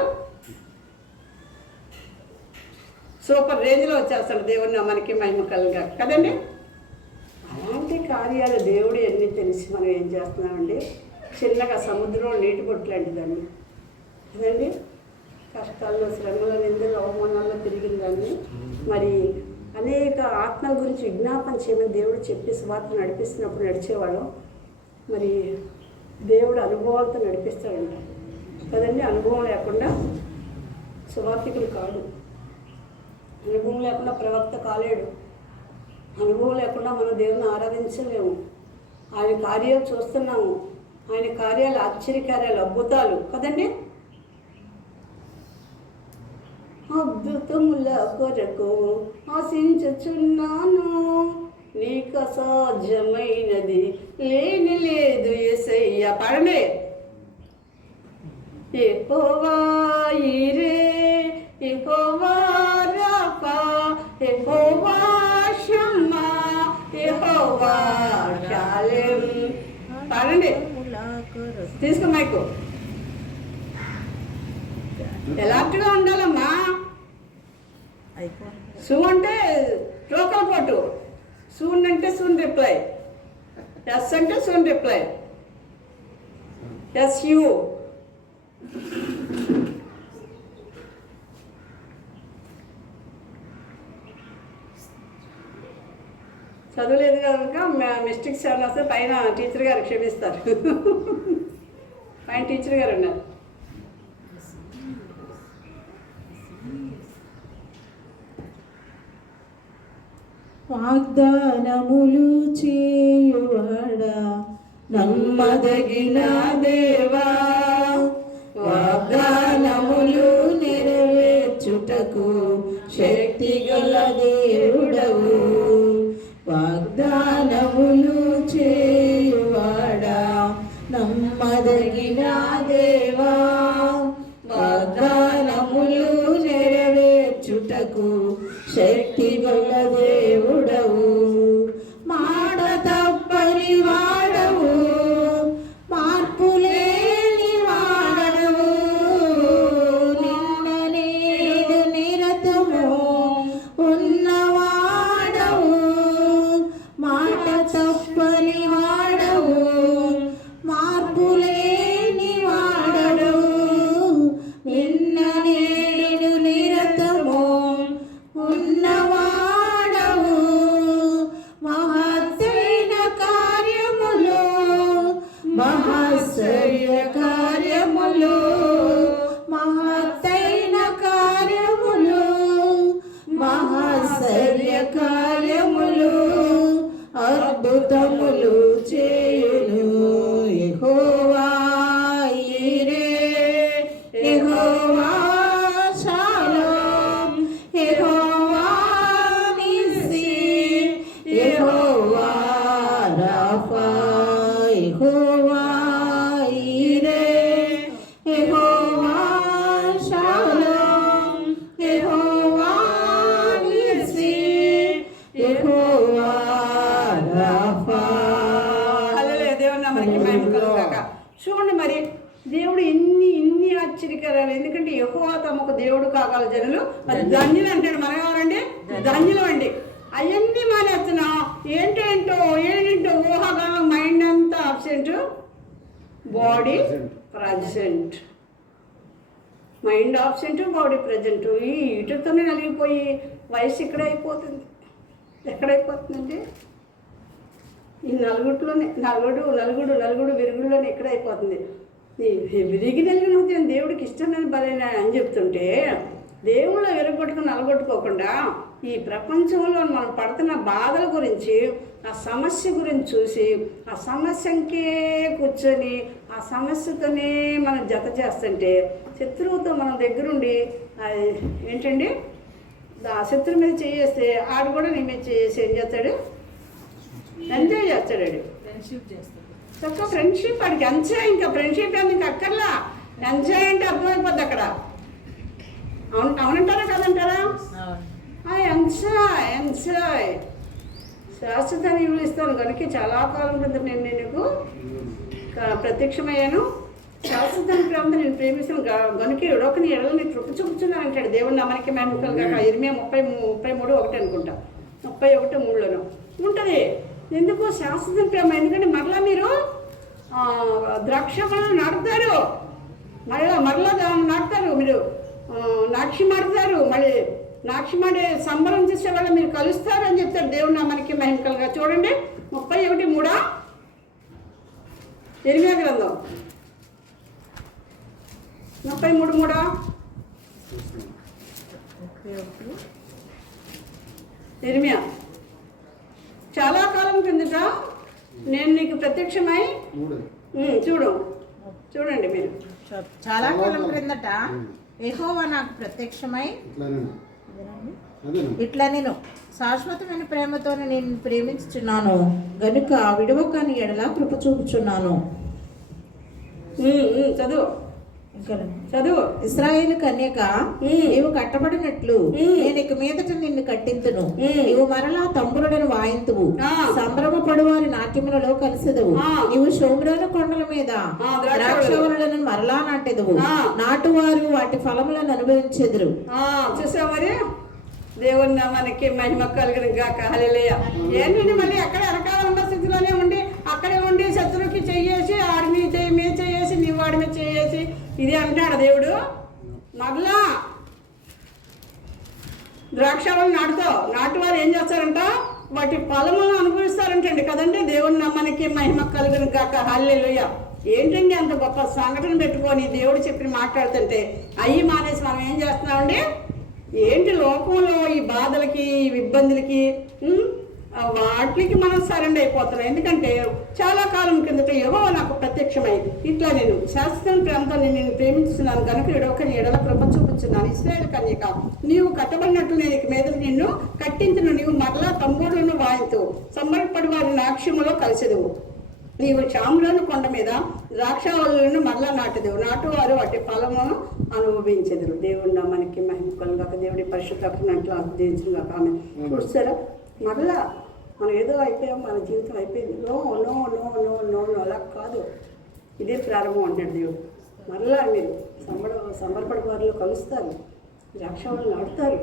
సూపర్ రేంజ్లో వచ్చేస్తాడు దేవుడిని. మనకి మహిమ కలుగా కదండి. అలాంటి కార్యాలు దేవుడు ఎన్ని తెలిసి మనం ఏం చేస్తున్నామండి? చిన్నగా సముద్రంలో నీటి బొట్టు లాంటిదండి కదండి. కష్టాల్లో, శ్రమలో, నిందలు, అవమానాల్లో తిరిగిన దాన్ని మరి అనేక ఆత్మల గురించి విజ్ఞాపన చేయమని దేవుడు చెప్పి సువార్త నడిపిస్తున్నప్పుడు నడిచేవాళ్ళం. మరి దేవుడు అనుభవాలతో నడిపిస్తాడంట కదండి. అనుభవం లేకుండా సువార్తికులు కాదు, అనుభవం లేకుండా ప్రవక్త కాలేడు, అనుభవం లేకుండా మనం దేవుని ఆరాధించలేము. ఆయన కార్యాలు చూస్తున్నాము, ఆయన కార్యాలు ఆశ్చర్యకార్యాలు, అద్భుతాలు కదండి. అద్భుతముల కొరకు ఆశించుచున్నాను, నీకు అసాధ్యమైనది లేని లేదు యేసయ్య. పాడండి. యెహోవా ఈరే, యెహోవా రాఫా, యెహోవా షమ్మా, యెహోవా షాలెం. పాడండి. తీసుకో మైకు. ఎలాంటిగా ఉండాలమ్మా? సు అంటే ట్రోకల్ పోటు, సూన్ అంటే సూన్ రిప్లై, ఎస్ అంటే సూన్ రిప్లై, SU. చదువులేదు కనుక మిస్టేక్స్ ఏమైనా వస్తే పైన టీచర్ గారు క్షమిస్తారు. పైన టీచర్ గారు ఉన్నారు. వాగ్దానములు చేయువాడా నమ్మదగిన దేవా, వాగ్దానములు నెరవేర్చుటకు శక్తిగల దేవుడవు. వాగ్దానములు చేయువాడా నమ్మదగిన దేవా, వాగ్దానములు నెరవేర్చుటకు శక్తిగల దేవుడవు. మాట తప్పని వాడవు, మార్పులేని వాడవు, నిన్న నేడు నిరతము ఉన్నవాడవు. మాట తప్పని వాడవు, మార్పులేని వాడవు, నిన్న నేడు నిరతము ఉన్నవాడవు. మహత్తైన కార్యములు, మహాశ్చర్య కార్యములు, మహత్తైన కార్యములు, మహాశ్చర్య కార్యములు, అద్భుతములు చేయును యెహోవా ఈరే, యెహోవా షాలోమ్, యెహోవా నిస్సి, యెహోవా రాఫా, యెహోవా ఈరే, యెహోవా షాలోమ్, యెహోవా నిస్సి, యెహోవా రాఫా. హల్లెలూయా. దేవుని నామానికి మహిమ కలుగాక. చూడండి మరి దేవుడు ఇన్ని ఆశ్చర్యకరాలు. ఎందుకంటే యెహోవా తమకు దేవుడు కాగల జనులు ధన్యులు అంటాడు. మనం ఎవరండి? ధన్యులు అండి. అవన్నీ మానేస్తున్నాం. ఏంటేంటో ఊహాగానం, మైండ్ అంతా absent, body present. Mind absent, body present. ఈ వీటితోనే నలిగిపోయి వయసు ఎక్కడైపోతుందండి? ఈ నలుగుడులోనే నలుగుడు విరుగుడులోనే ఎక్కడైపోతుంది. విరిగి నలిగిన దేవుడికి ఇష్టం లేని బలైన అని చెప్తుంటే, దేవుళ్ళ విరగొట్టుకుని నలగొట్టుకోకుండా ఈ ప్రపంచంలో మనం పడుతున్న బాధల గురించి, ఆ సమస్య గురించి చూసి ఆ సమస్యకే కూర్చొని ఆ సమస్యతోనే మనం జత చేస్తుంటే, శత్రువుతో మనం దగ్గరుండి ఏంటండి ఆ శత్రువు మీద చేయేస్తే ఆడు కూడా నీ మీద చేసి ఏం చేస్తాడు? ఎంజాయ్ చేస్తాడు. ఫ్రెండ్షిప్ చేస్తాడు. చక్క ఫ్రెండ్షిప్ వాడికి ఎంజాయ్. ఇంకా ఫ్రెండ్షిప్ ఎందుకు అక్కర్లా, ఎంజాయ్ అంటే అర్థమైపోద్ది అక్కడ. అవునంటారా కదంటారా? ఎంజాయ్ శాశ్వత నీళ్ళు ఇస్తాను కనుక చాలా కాలం క్రితం నేను నీకు ప్రత్యక్షమయ్యాను. శాశ్వత ప్రేమతో నేను ప్రేమిస్తాను గనుక ఎడొకని ఎడలు నీ కృప చూపుతున్నాను అంటాడు. దేవుడు నమ్మనికి మేముకలు కాక ఇర్మియా 33:1 అనుకుంటా, 31:3 ఉంటుంది. ఎందుకు శాశ్వత ప్రేమ? ఎందుకంటే మరలా మీరు ద్రాక్ష పనులు నాటుతారు, మరలా నాటుతారు, మీరు నాక్షి మాడతారు, మళ్ళీ నాక్షి మాడే సంబరం చేసే వాళ్ళు మీరు కలుస్తారు అని చెప్తారు. దేవుడు నమ్మనికి మహిమకలుగా. చూడండి 31:3 ఇర్మియా గ్రంథం 33:3. ఇర్మియా చాలా కాలం కిందట నేను నీకు ప్రత్యక్షమై చూడండి మీరు. చాలా కాలం క్రిందట యెహోవా నాకు ప్రత్యక్షమై ఇట్లా నేను శాశ్వతమైన ప్రేమతో నేను ప్రేమించుచున్నాను గనుక విడవక నీ ఎడల కృప చూపుచున్నాను. చదువు. ఇశ్రాయేలు కన్యక, నీవు కట్టబడినట్లు నేను ఇక మీదట నిన్ను కట్టింతును. నీవు మరలా తంబురులను వాయింతువు, సంభ్రమపడు వారి నాట్యములలో కలిసెదవు. నీవు షోమ్రోను కొండల మీద ద్రాక్షవనులను మరలా నాటెదవు, నాటువారు వాటి ఫలములను అనుభవించెదరు. చూసా మరి? దేవుని నామానికి మహిమ కలుగును గాక. హల్లెలూయా. ఏంటండి మళ్ళీ అక్కడ వెనకాల ఉన్న స్థితిలోనే ఉండి అక్కడే ఉండి శత్రువుకి చెయ్యేసి ఆడి మీద చేసి నీ వాడి మీద చేసి ఇది అంటాడు దేవుడు. మరలా ద్రాక్షాలను నాటువారు ఏం చేస్తారంట? వాటి ఫలములను అనుభవిస్తారంటండి కదండి. దేవుని నామానికి మహిమ కలుగును గాక. హల్లెలూయా. ఏంటండి అంత గొప్ప సంఘటన పెట్టుకొని దేవుడు చెప్పి మాట్లాడుతుంటే అయ్యి మానేసి మనం ఏం చేస్తున్నామండి? ఏంటి లోకంలో ఈ బాధలకి, ఇబ్బందులకి, వాటికి మనం సరెండర్ అయిపోతున్నాం. ఎందుకంటే చాలా కాలం కిందట యెహోవా నాకు ప్రత్యక్షమై ఇట్లా నేను శాశ్వత ప్రేమతో నేను ప్రేమించుతున్నాను కనుక ఎడొకని ఎడల కృప చూపుచున్నాను. ఇశ్రాయేలు కన్యక, నీవు కట్టబడినట్లు నేను ఇక మీద నిన్ను కట్టించును. నీవు మరలా తమ్ముడును వాయింతు, సంబరపడి వారి నాక్ష్యములో కలిసెదవు. నీవు షోమ్రోను కొండ మీద ద్రాక్షావళులను మరలా నాటుదేవు, నాటువారు వాటి ఫలమును అనుభవించెదరు. దేవుడు మనకి మహిమ కలుగాక. దేవుడి పరిశుద్ధంగా అర్థించుగాక. ఆమె చూస్తారా? మరలా మనం ఏదో అయిపోయాం, మన జీవితం అయిపోయింది. No no no no no no అలా కాదు. ఇదే ప్రారంభం అంటాడు దేవుడు. మరలా మీరు సంబరపడి వారిలో కలుస్తారు, ద్రాక్షావళులు నాటుతారు,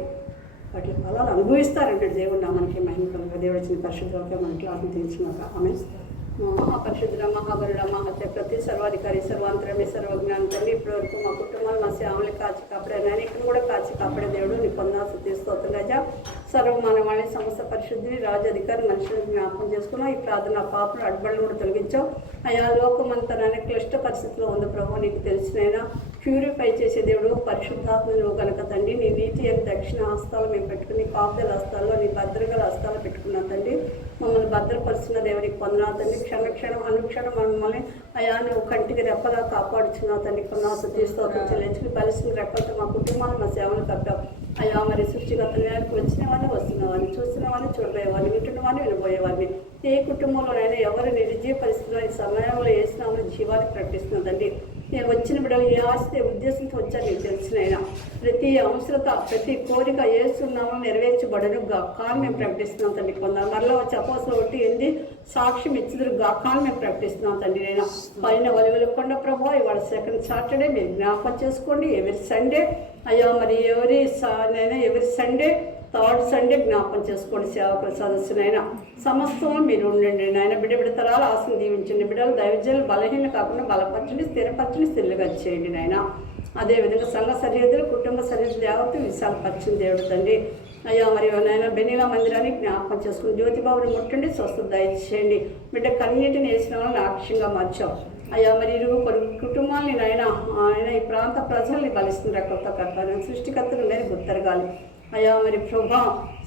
వాటి ఫలాలు అనుభవిస్తారంటాడు దేవుడు. మనకి మహిమ కలుగా. దేవుడు వచ్చిన పరిశుద్ధంగా మనకి అర్థించుగాక. ఆమె మహాపరిశుద్ధుడ, మహాబలుడ, మహాచక్రవర్తి, సర్వాధికారి, సర్వాంతరమే, సర్వజ్ఞానం తండ్రి, ఇప్పటి వరకు మా కుటుంబాలు మా శ్యామలు కాచి కాపాడే నాయకులు కూడా కాచి కాపాడే దేవుడు నీ పొందాల్సి తీసుకోవద్దు రాజా. సర్వమానవాణి సమస్త పరిశుద్ధిని రాజు అధికారి మనుషులను జ్ఞాపకం చేసుకున్నావు. ఈ ప్రార్థన పాపలు అడ్బళ్ళు కూడా తొలగించావు. అయా లోకమంతా అనేక క్లిష్ట పరిస్థితిలో ఉంది ప్రభు, నీకు తెలిసినైనా ప్యూరిఫై చేసే దేవుడు పరిశుద్ధాత్మ నువ్వు కనుక తండ్రి. నీ నీతి అని దక్షిణ హస్తాలు మేము పెట్టుకుని కాపుదల హస్తాల్లో నీ భద్రగల హస్తాలు పెట్టుకున్నాం తండ్రి. మమ్మల్ని భద్రపరుస్తున్న దేవుడికి పొందనా తండ్రి. క్షణక్షణం అనుక్షణం మమ్మల్ని అయా నువ్వు కంటికి రెప్పలా కాపాడుచున్నావు తండ్రి. కొన్నాసు తీసుకోవడం చెల్లించుకుని పరిస్థితులు రెప్పలతో మా కుటుంబాన్ని మా సేవలు కప్పావు అయా. మరి సృష్టిగత న్యాయానికి వచ్చిన వాడిని, వస్తున్న వాడిని, చూస్తున్న వాడిని, చూడబోయేవాడిని, వింటున్న వాడిని, వినబోయేవాడిని, ఏ కుటుంబంలోనైనా ఎవరు నిర్జీవ పరిస్థితుల్లో ఈ సమయంలో వేసినామని జీవాన్ని ప్రకటిస్తున్నదండి. నేను వచ్చిన బిడ్డలు ఏ ఆస్తి ఉద్దేశంతో వచ్చాను నీకు తెలిసినైనా ప్రతి అవసరత ప్రతి కోరిక ఏస్తున్నామో నెరవేర్చబడను గాకాన్ని మేము ప్రకటిస్తున్నాం తండ్రి. కొందరు మరలా వచ్చి అపోస్తలుల 1:8 సాక్ష్యం ఇచ్చిదురు గాకాన్ని మేము ప్రకటిస్తున్నాం తండ్రి. నేను పైన వలివెలకొండ ప్రభా ఇవాళ సెకండ్ సాటర్డే మీరు జ్ఞాపకం చేసుకోండి. ఎవరి సండే అయ్యా మరి ఎవరి సండే థర్డ్ సండే జ్ఞాపకం చేసుకోండి. సేవకుల సదస్సునైనా సమస్తం మీరు ఉండండి నాయన. బిడ్డ తరాలు ఆశను దీవించండి. బిడ్డలు దైవజనులు బలహీన కాకుండా బలపరచండి, స్థిరపరచండి, స్థిరలుగా చేయండి నాయన. అదేవిధంగా సంఘ సరిహద్దులు కుటుంబ సరిహద్దులు యావత్తు విశాలపరచండి దేవుడు తండ్రి. అయ్యా మరి నాయన బెనీలా మందిరాన్ని జ్ఞాపకం చేసుకుని జ్యోతిబాబుని ముట్టండి, స్వస్థత దయచేయండి. బిడ్డ కన్నీటిని వేసిన వాళ్ళని నాక్షంగా మార్చాం. అయ్యా మరి ఇరుగు పొరుగు కుటుంబాలని ఆయన ఈ ప్రాంత ప్రజల్ని బలిస్తున్న కొత్త కర్త సృష్టికర్తలు ఉండేది గుర్తరగాలి. అయ్యా మరి ప్రభా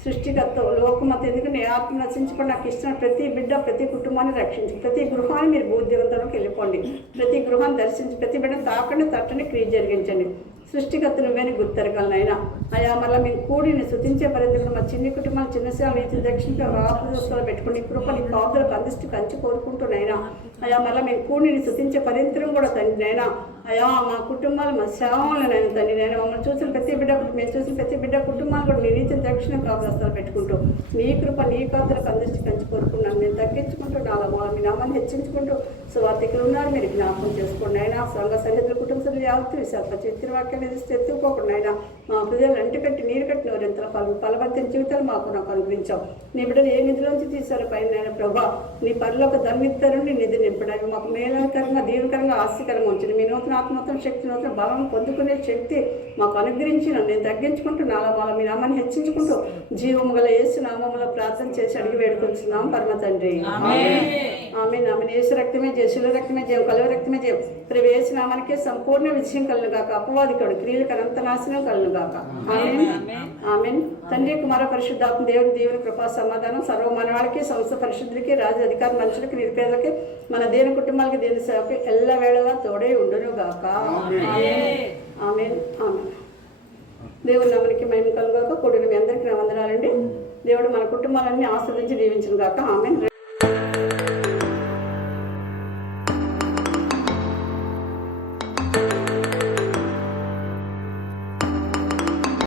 సృష్టికర్త లోకమత ఎందుకంటే నీ ఆత్మ నశించుకొని నాకు ఇష్టం ప్రతి బిడ్డ ప్రతి కుటుంబాన్ని రక్షించి ప్రతి గృహాన్ని మీరు బుద్ధివంతంలోకి వెళ్ళిపోండి. ప్రతి గృహాన్ని దర్శించి ప్రతి బిడ్డను తాకండి తట్టండి క్రియ జరిగించండి. సృష్టికర్త నువ్వేని గుర్తెరగలనైనా. అయ్యా మళ్ళీ మేము కూడిని శృతించే పరిధిలో మా చిన్ని కుటుంబాలు చిన్న సేవలు నీతి దక్షిణ రాత్రులు పెట్టుకుని కృప నీ కాపుదలకు అందిస్తూ కంచి కోరుకుంటున్నాయినా. అయ్యా మళ్ళీ మేము కూడిని శృతించే పరిధిలో కూడా తండ్రి అయినా. అయ్యా మా కుటుంబాలు మా సేవలనైనా తండ్రి నేను మమ్మల్ని చూసిన ప్రతి బిడ్డ మేము చూసిన ప్రతి బిడ్డ కుటుంబాలు కూడా నీ నీతి దక్షిణ కాపుదస్తాలు పెట్టుకుంటూ నీ కృప నీ కాపుదలకు అందిస్తూ కంచి కోరుకున్నాను. నేను తగ్గించుకుంటూ మీ నామాన్ని హెచ్చించుకుంటూ సువార్థికులు ఉన్నారు మీరు జ్ఞాపకం చేసుకోండి అయినా. సంఘ సరిహద్దుల కుటుంబ సభ్యులు యావత్తు విశాఖపరిచి ఎత్తుకోకుండా అయినా మా హృదయాలు అంటుకట్టి నీరు కట్టి నోరెంతల ఫలవంతం జీవితాలు నాకు అనుగ్రహించావు. నీ బిడ్డలు ఏ నిధిలోంచి తీశారు పైన ప్రభా నీ పనులకు ధర్మిత్తరుని నిధి నింపడానికి మాకు మేలకరంగా దీవకరంగా ఆస్తికరంగా ఉంచండి. మీ నూతన ఆత్మతం శక్తి నూతన బలం పొందుకునే శక్తి మాకు అనుగ్రహించిన నేను తగ్గించుకుంటూ నాలుగు మీ నామాన్ని హెచ్చించుకుంటూ జీవము గల యేసు నామములో ప్రార్థన చేసి అడిగి వేడుకొంచున్నాం పరమ తండ్రి. ఆమె యేసు రక్తమే జయ, శిల రక్తమే జయం, కలువ రక్తమే జయం. రేపు యేసు నామానికే సంపూర్ణ విజయం కలుగు గాక. అపవాదికుడు క్రియలకు అనంత నాశనం కలుగు గాక. ఆమెన్. తండ్రి కుమార పరిశుద్ధాత్మ దేవుని కృపా సమాధానం సర్వ మానవాళికి సంస్థ పరిశుద్ధులకి రాజు అధికార మనుషులకి నిరుపేదలకి మన దేవుని కుటుంబాలకి దేవుని సేవకి ఎల్ల వేళగా తోడే ఉండును గాక. ఆమెన్. దేవుని నామానికి మహిమ కలుగాక. కూడిన మీ అందరికీ నా వందనాలండి. దేవుడు మన కుటుంబాలన్నీ ఆస్వాదించి దీవించును గాక. ఆమెన్.